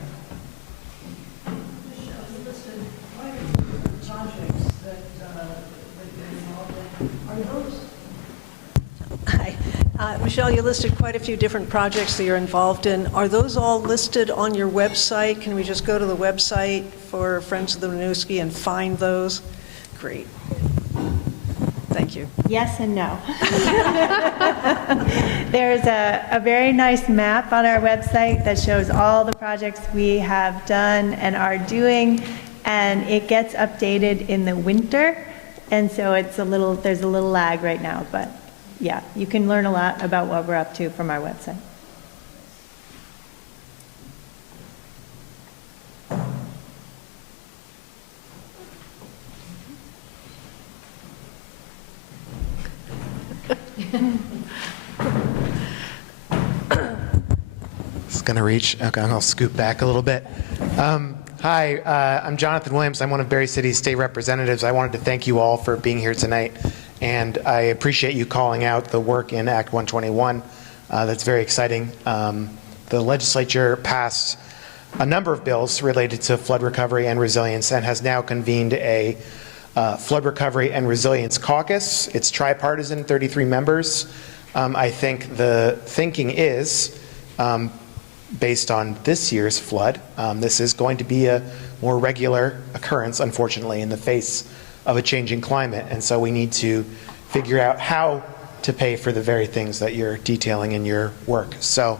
Hi. Michelle, you listed quite a few different projects that you're involved in. Are those all listed on your website? Can we just go to the website for Friends of the Winooski and find those? Great. Thank you. Yes and no. There's a very nice map on our website that shows all the projects we have done and are doing, and it gets updated in the winter, and so there's a little lag right now, but yeah, you can learn a lot about what we're up to from our website. It's going to reach. Okay, I'll scoot back a little bit. Hi, I'm Jonathan Williams. I'm one of Barre City's state representatives. I wanted to thank you all for being here tonight, and I appreciate you calling out the work in Act 121. That's very exciting. The legislature passed a number of bills related to flood recovery and resilience and has now convened a Flood Recovery and Resilience Caucus. It's tripartisan, 33 members. I think the thinking is, based on this year's flood, this is going to be a more regular occurrence, unfortunately, in the face of a changing climate. And so we need to figure out how to pay for the very things that you're detailing in your work. So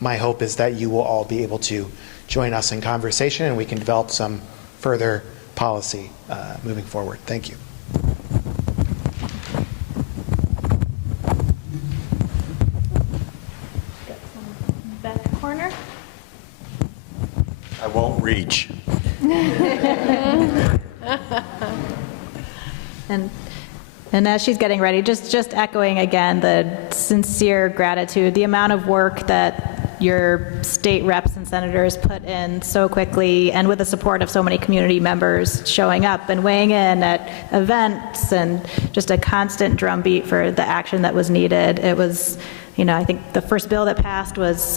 my hope is that you will all be able to join us in conversation and we can develop some further policy moving forward. Thank you. Back corner. I won't reach. And as she's getting ready, just echoing again the sincere gratitude, the amount of work that your state reps and senators put in so quickly and with the support of so many community members showing up and weighing in at events and just a constant drumbeat for the action that was needed. It was, you know, I think the first bill that passed was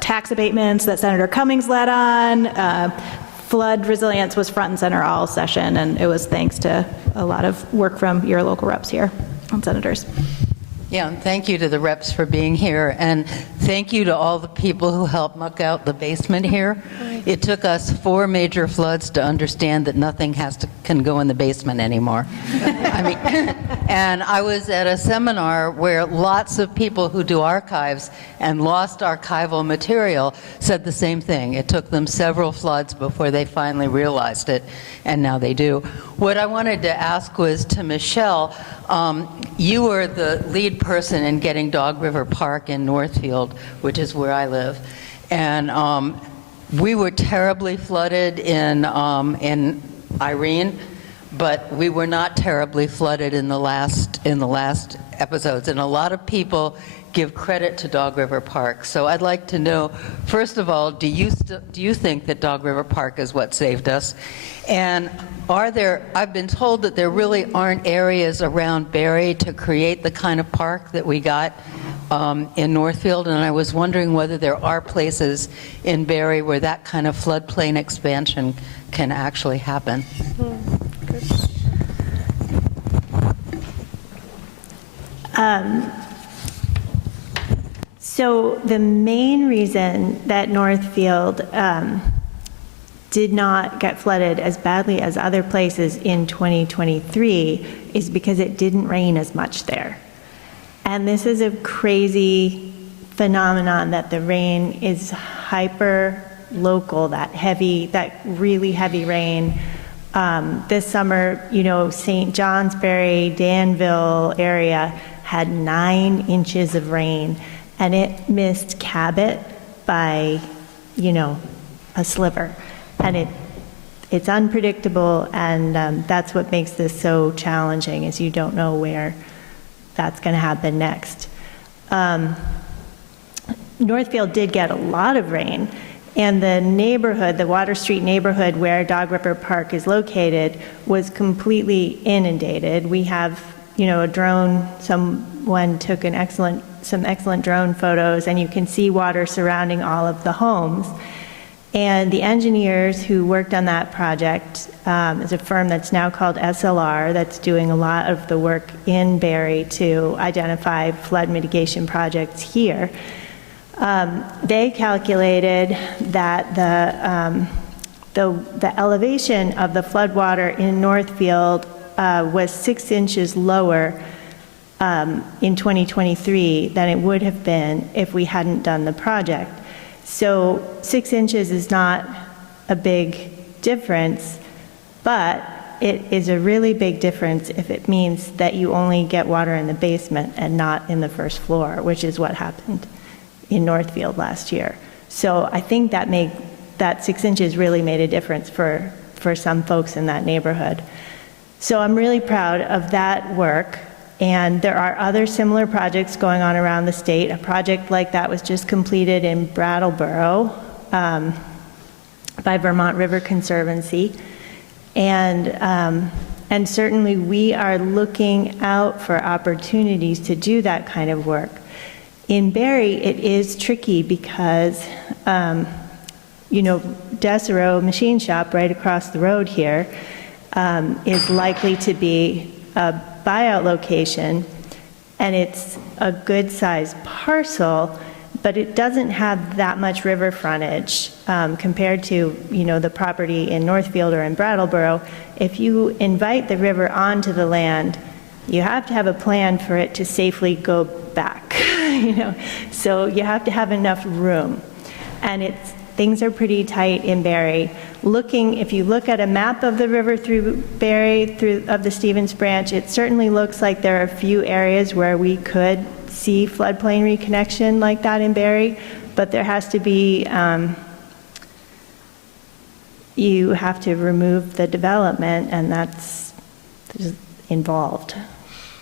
tax abatements that Senator Cummings led on. Flood resilience was front and center all session, and it was thanks to a lot of work from your local reps here and senators. Yeah, and thank you to the reps for being here, and thank you to all the people who helped muck out the basement here. It took us 4 major floods to understand that nothing can go in the basement anymore. I mean, and I was at a seminar where lots of people who do archives and lost archival material said the same thing. It took them several floods before they finally realized it, and now they do. What I wanted to ask was to Michelle, you were the lead person in getting Dog River Park in Northfield, which is where I live, and we were terribly flooded in Irene, but we were not terribly flooded in the last episodes, and a lot of people give credit to Dog River Park. So I'd like to know, first of all, do you think that Dog River Park is what saved us? And I've been told that there really aren't areas around Barre to create the kind of park that we got in Northfield, and I was wondering whether there are places in Barre where that kind of floodplain expansion can actually happen. So the main reason that Northfield did not get flooded as badly as other places in 2023 is because it didn't rain as much there. And this is a crazy phenomenon that the rain is hyper local, that really heavy rain. This summer, you know, St. Johnsbury, Danville area had 9 inches of rain, and it missed Cabot by, you know, a sliver. And it's unpredictable, and that's what makes this so challenging, is you don't know where that's going to happen next. Northfield did get a lot of rain, and the neighborhood, the Water Street neighborhood where Dog River Park is located, was completely inundated. We have, you know, a drone, someone took some excellent drone photos, and you can see water surrounding all of the homes. And the engineers who worked on that project is a firm that's now called SLR, that's doing a lot of the work in Barre to identify flood mitigation projects here. They calculated that the elevation of the floodwater in Northfield was 6 inches lower in 2023 than it would have been if we hadn't done the project. So 6 inches is not a big difference, but it is a really big difference if it means that you only get water in the basement and not in the first floor, which is what happened in Northfield last year. So I think that 6 inches really made a difference for some folks in that neighborhood. So I'm really proud of that work. And there are other similar projects going on around the state. A project like that was just completed in Brattleboro by Vermont River Conservancy. And certainly we are looking out for opportunities to do that kind of work. In Barre, it is tricky because, Desero Machine Shop right across the road here is likely to be a buyout location, and it's a good-sized parcel, but it doesn't have that much river frontage compared to, the property in Northfield or in Brattleboro. If you invite the river onto the land, you have to have a plan for it to safely go back, So you have to have enough room. And things are pretty tight in Barre. If you look at a map of the river through Barre, of the Stevens Branch, it certainly looks like there are a few areas where we could see floodplain reconnection like that in Barre, but there has to be, you have to remove the development, and that's involved.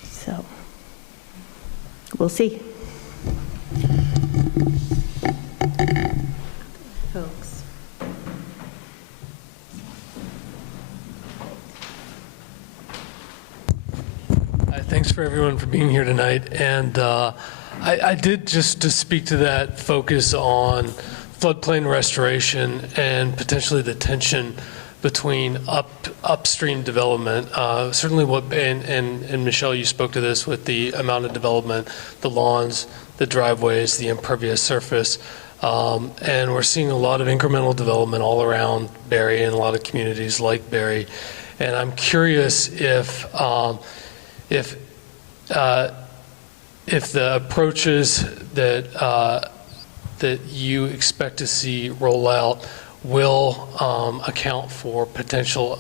So we'll see. Folks. Thanks for everyone for being here tonight. And I did just to speak to that focus on floodplain restoration and potentially the tension between upstream development. Certainly and Michelle, you spoke to this with the amount of development, the lawns, the driveways, the impervious surface. And we're seeing a lot of incremental development all around Barre and a lot of communities like Barre. And I'm curious if the approaches that you expect to see roll out will account for potential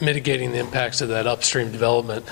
mitigating the impacts of that upstream development.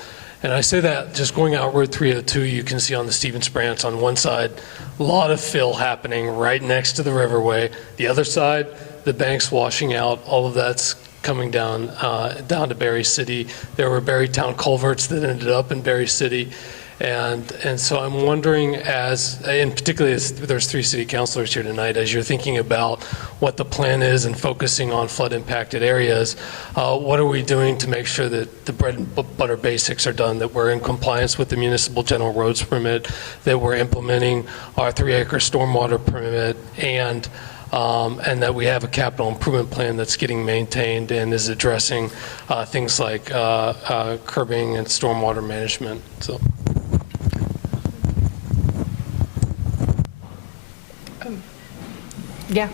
And I say that just going out Route 302, you can see on the Stevens Branch on one side, a lot of fill happening right next to the riverway. The other side, the bank's washing out, all of that's coming down to Barre City. There were Barre Town culverts that ended up in Barre City. And so I'm wondering, and particularly as there's 3 city councilors here tonight, as you're thinking about what the plan is and focusing on flood impacted areas, what are we doing to make sure that the bread and butter basics are done, that we're in compliance with the municipal general roads permit, that we're implementing our 3-acre stormwater permit, and that we have a capital improvement plan that's getting maintained and is addressing things like curbing and stormwater management. So. Yeah,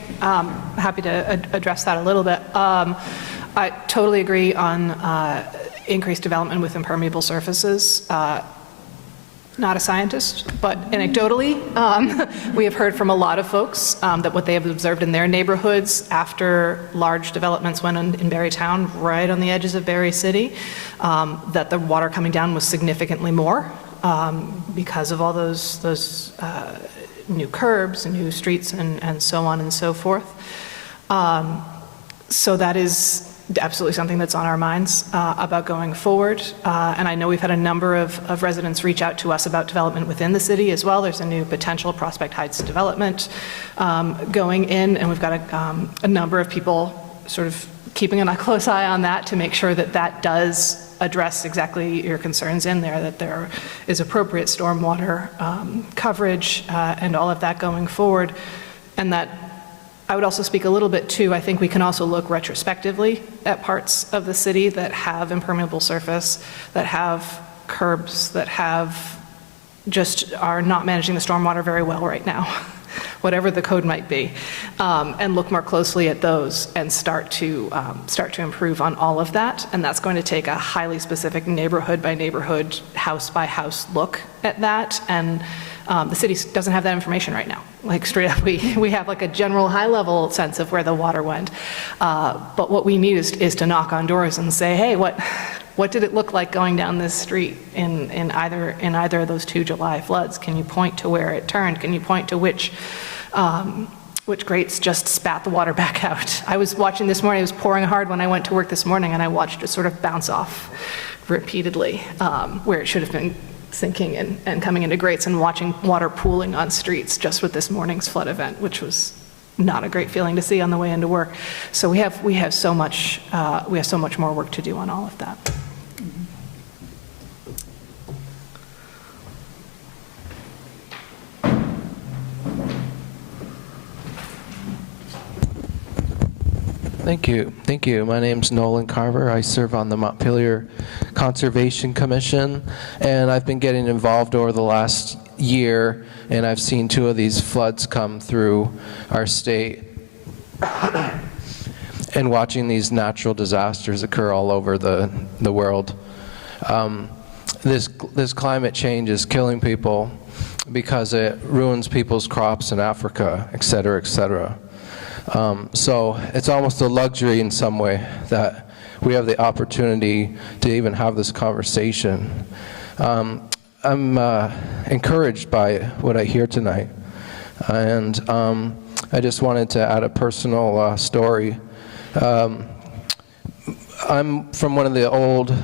happy to address that a little bit. I totally agree on increased development with impermeable surfaces. Not a scientist, but anecdotally, we have heard from a lot of folks that what they have observed in their neighborhoods after large developments went in Barre Town, right on the edges of Barre City, that the water coming down was significantly more because of all those new curbs and new streets and so on and so forth. So that is absolutely something that's on our minds about going forward. And I know we've had a number of residents reach out to us about development within the city as well. There's a new potential Prospect Heights development going in, and we've got a number of people sort of keeping a close eye on that to make sure that that does address exactly your concerns in there, that there is appropriate stormwater coverage and all of that going forward. And that I would also speak a little bit too, I think we can also look retrospectively at parts of the city that have impermeable surface, that have curbs, that have just are not managing the stormwater very well right now. whatever the code might be, and look more closely at those and start to improve on all of that. And that's going to take a highly specific neighborhood by neighborhood, house by house look at that. And the city doesn't have that information right now. Like straight up, we have like a general high level sense of where the water went. But what we need is to knock on doors and say, hey, what did it look like going down this street in either of those 2 July floods? Can you point to where it turned? Can you point to which grates just spat the water back out? I was watching this morning, it was pouring hard when I went to work this morning, and I watched it sort of bounce off repeatedly where it should have been sinking and coming into grates, and watching water pooling on streets just with this morning's flood event, which was not a great feeling to see on the way into work. So we have so much more work to do on all of that. Thank you. My name's Nolan Carver. I serve on the Montpelier Conservation Commission, and I've been getting involved over the last year, and I've seen 2 of these floods come through our state, and watching these natural disasters occur all over the world. This climate change is killing people because it ruins people's crops in Africa, et cetera, et cetera. So it's almost a luxury in some way that we have the opportunity to even have this conversation. I'm encouraged by what I hear tonight, and I just wanted to add a personal story. I'm from one of the old,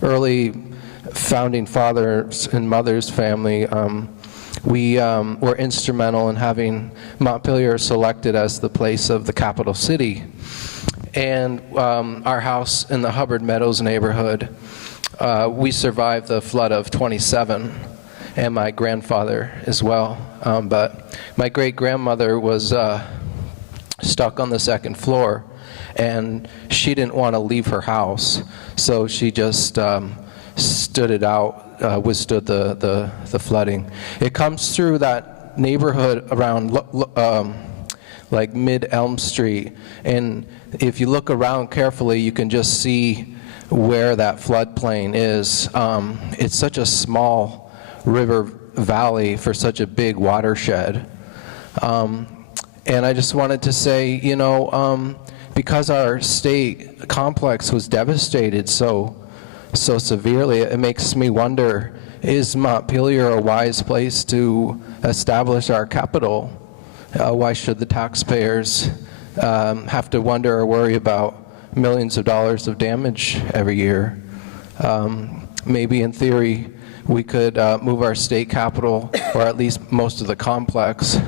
early founding fathers and mothers family. We were instrumental in having Montpelier selected as the place of the capital city. And our house in the Hubbard Meadows neighborhood, we survived the flood of 27, and my grandfather as well. But my great-grandmother was stuck on the 2nd floor, and she didn't want to leave her house, so she just stood it out. Withstood the flooding. It comes through that neighborhood around like mid-Elm Street, and if you look around carefully, you can just see where that floodplain is. It's such a small river valley for such a big watershed. And I just wanted to say, because our state complex was devastated so severely, it makes me wonder, is Montpelier a wise place to establish our capital? Why should the taxpayers have to wonder or worry about millions of dollars of damage every year? Maybe in theory, we could move our state capital, or at least most of the complex,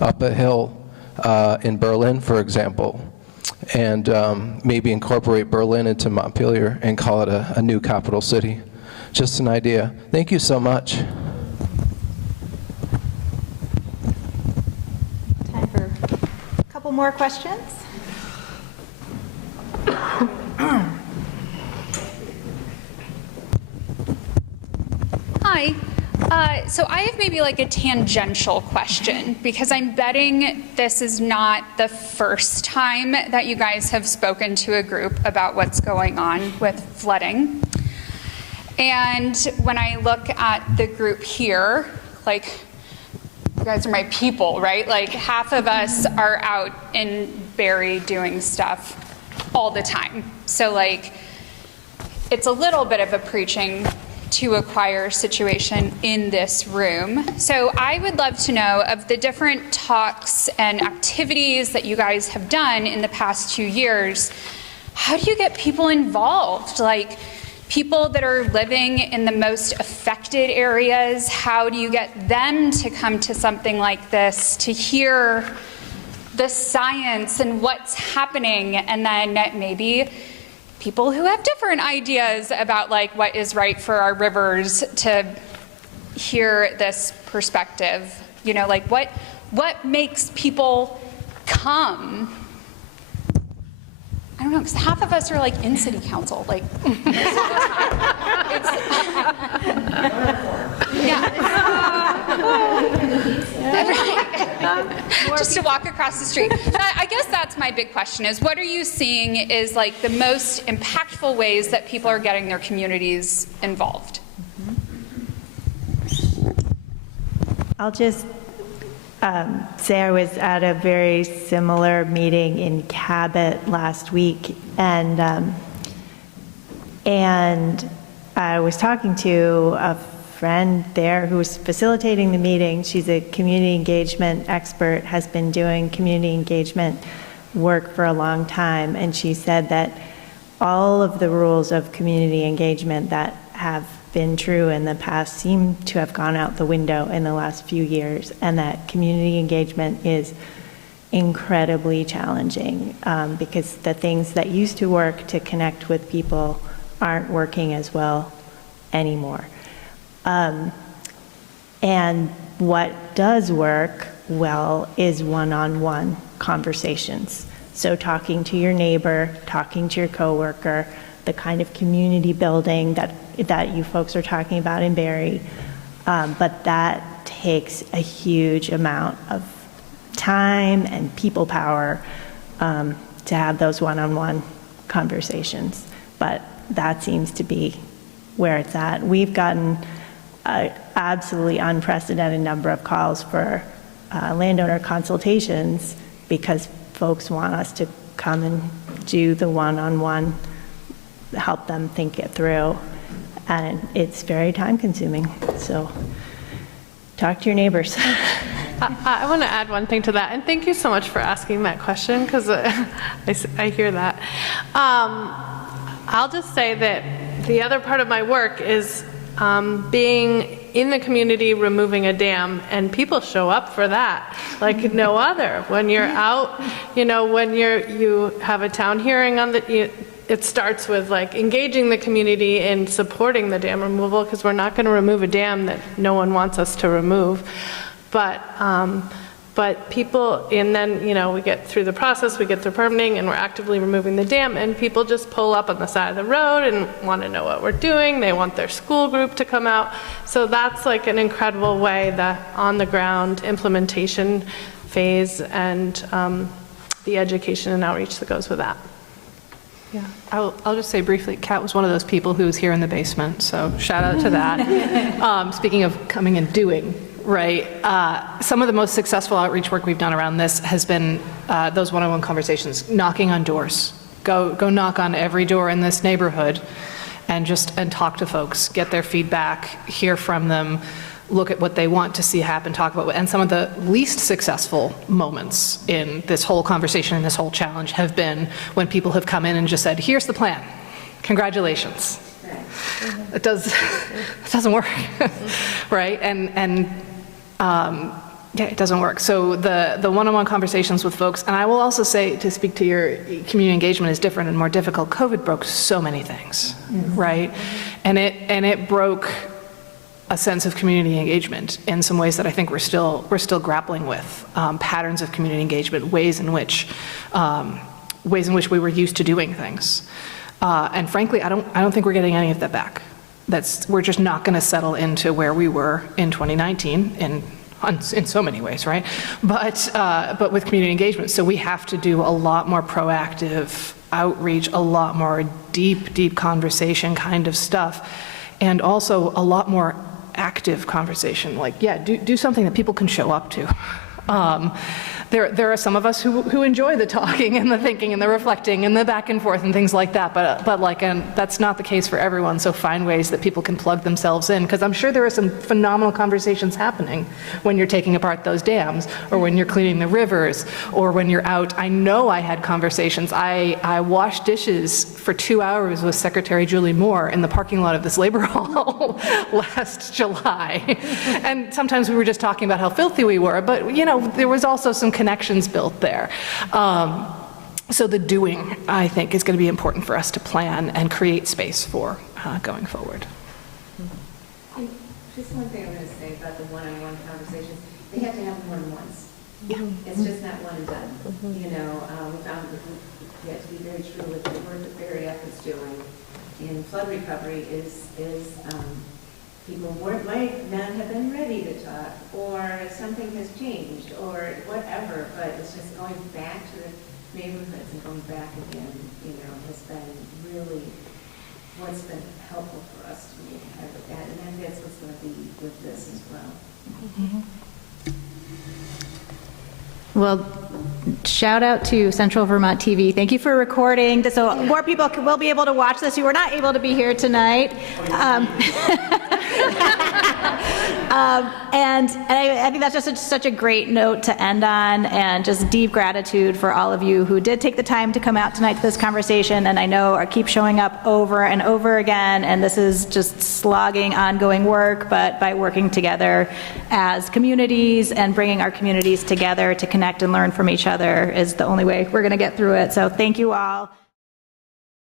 up a hill in Berlin, for example, and maybe incorporate Berlin into Montpelier and call it a new capital city. Just an idea. Thank you so much. Time for a couple more questions. Hi. So I have maybe like a tangential question, because I'm betting this is not the first time that you guys have spoken to a group about what's going on with flooding. And when I look at the group here, like, you guys are my people, right? Like, half of us are out in Barre doing stuff all the time. So like, it's a little bit of a preaching to a choir situation in this room. So I would love to know, of the different talks and activities that you guys have done in the past 2 years, how do you get people involved? Like, people that are living in the most affected areas, how do you get them to come to something like this, to hear the science and what's happening, and then maybe people who have different ideas about like what is right for our rivers to hear this perspective? You know, like what makes people come? I don't know, because half of us are like in city council, like yeah. just to walk across the street. I guess that's my big question is what are you seeing is like the most impactful ways that people are getting their communities involved? I'll just say I was at a very similar meeting in Cabot last week, and I was talking to a friend there who was facilitating the meeting. She's a community engagement expert, has been doing community engagement work for a long time, and she said that all of the rules of community engagement that have been true in the past seem to have gone out the window in the last few years, and that community engagement is incredibly challenging because the things that used to work to connect with people aren't working as well anymore. And what does work well is one-on-one conversations. So talking to your neighbor, talking to your coworker, the kind of community building that you folks are talking about in Barre, but that takes a huge amount of time and people power to have those one-on-one conversations. But that seems to be where it's at. We've gotten an absolutely unprecedented number of calls for landowner consultations because folks want us to come and do the one-on-one, help them think it through, and it's very time consuming. So talk to your neighbors. I want to add one thing to that, and thank you so much for asking that question, because I hear that. I'll just say that the other part of my work is being in the community removing a dam, and people show up for that like no other. When you're out, when you have a town hearing on it starts with like engaging the community in supporting the dam removal, because we're not going to remove a dam that no one wants us to remove. But people, and then, we get through the process, we get through permitting, and we're actively removing the dam, and people just pull up on the side of the road and want to know what we're doing. They want their school group to come out. So that's like an incredible way, the on-the-ground implementation phase and the education and outreach that goes with that. Yeah, I'll just say briefly, Kat was one of those people who was here in the basement, so shout out to that. Speaking of coming and doing, right? Some of the most successful outreach work we've done around this has been those one-on-one conversations, knocking on doors. Go knock on every door in this neighborhood and talk to folks, get their feedback, hear from them, look at what they want to see happen, talk about, and some of the least successful moments in this whole conversation and this whole challenge have been when people have come in and just said, here's the plan, congratulations. It doesn't work, right? Yeah, it doesn't work. So the one-on-one conversations with folks, and I will also say, to speak to your community engagement is different and more difficult. COVID broke so many things, right? And it broke a sense of community engagement in some ways that I think we're still grappling with. Patterns of community engagement, ways in which we were used to doing things. And frankly, I don't think we're getting any of that back. We're just not going to settle into where we were in 2019 in so many ways, right? But with community engagement, so we have to do a lot more proactive outreach, a lot more deep conversation kind of stuff, and also a lot more active conversation. Like, yeah, do something that people can show up to. There are some of us who enjoy the talking and the thinking and the reflecting and the back and forth and things like that, but that's not the case for everyone, so find ways that people can plug themselves in, because I'm sure there are some phenomenal conversations happening when you're taking apart those dams, or when you're cleaning the rivers, or when you're out. I know I had conversations. I washed dishes for 2 hours with Secretary Julie Moore in the parking lot of this labor hall last July. And sometimes we were just talking about how filthy we were, but there was also some connections built there. So the doing, I think, is going to be important for us to plan and create space for going forward. Just one thing I'm going to say about the one-on-one conversations. They have to happen more than once. Yeah. It's just not one and done. We found that we have to be very true with the work that Barre is doing in flood recovery is people might not have been ready to talk, or something has changed, or whatever, but it's just going back to the neighborhoods and going back again, has been really what's been helpful for us to move ahead with that, and then that's what's going to be with this as well. Well, shout out to Central Vermont TV. Thank you for recording, so more people will be able to watch this who were not able to be here tonight. And I think that's just such a great note to end on, and just deep gratitude for all of you who did take the time to come out tonight to this conversation, and I know keep showing up over and over again, and this is just slogging, ongoing work, but by working together as communities and bringing our communities together to connect and learn from each other is the only way we're going to get through it. So thank you all.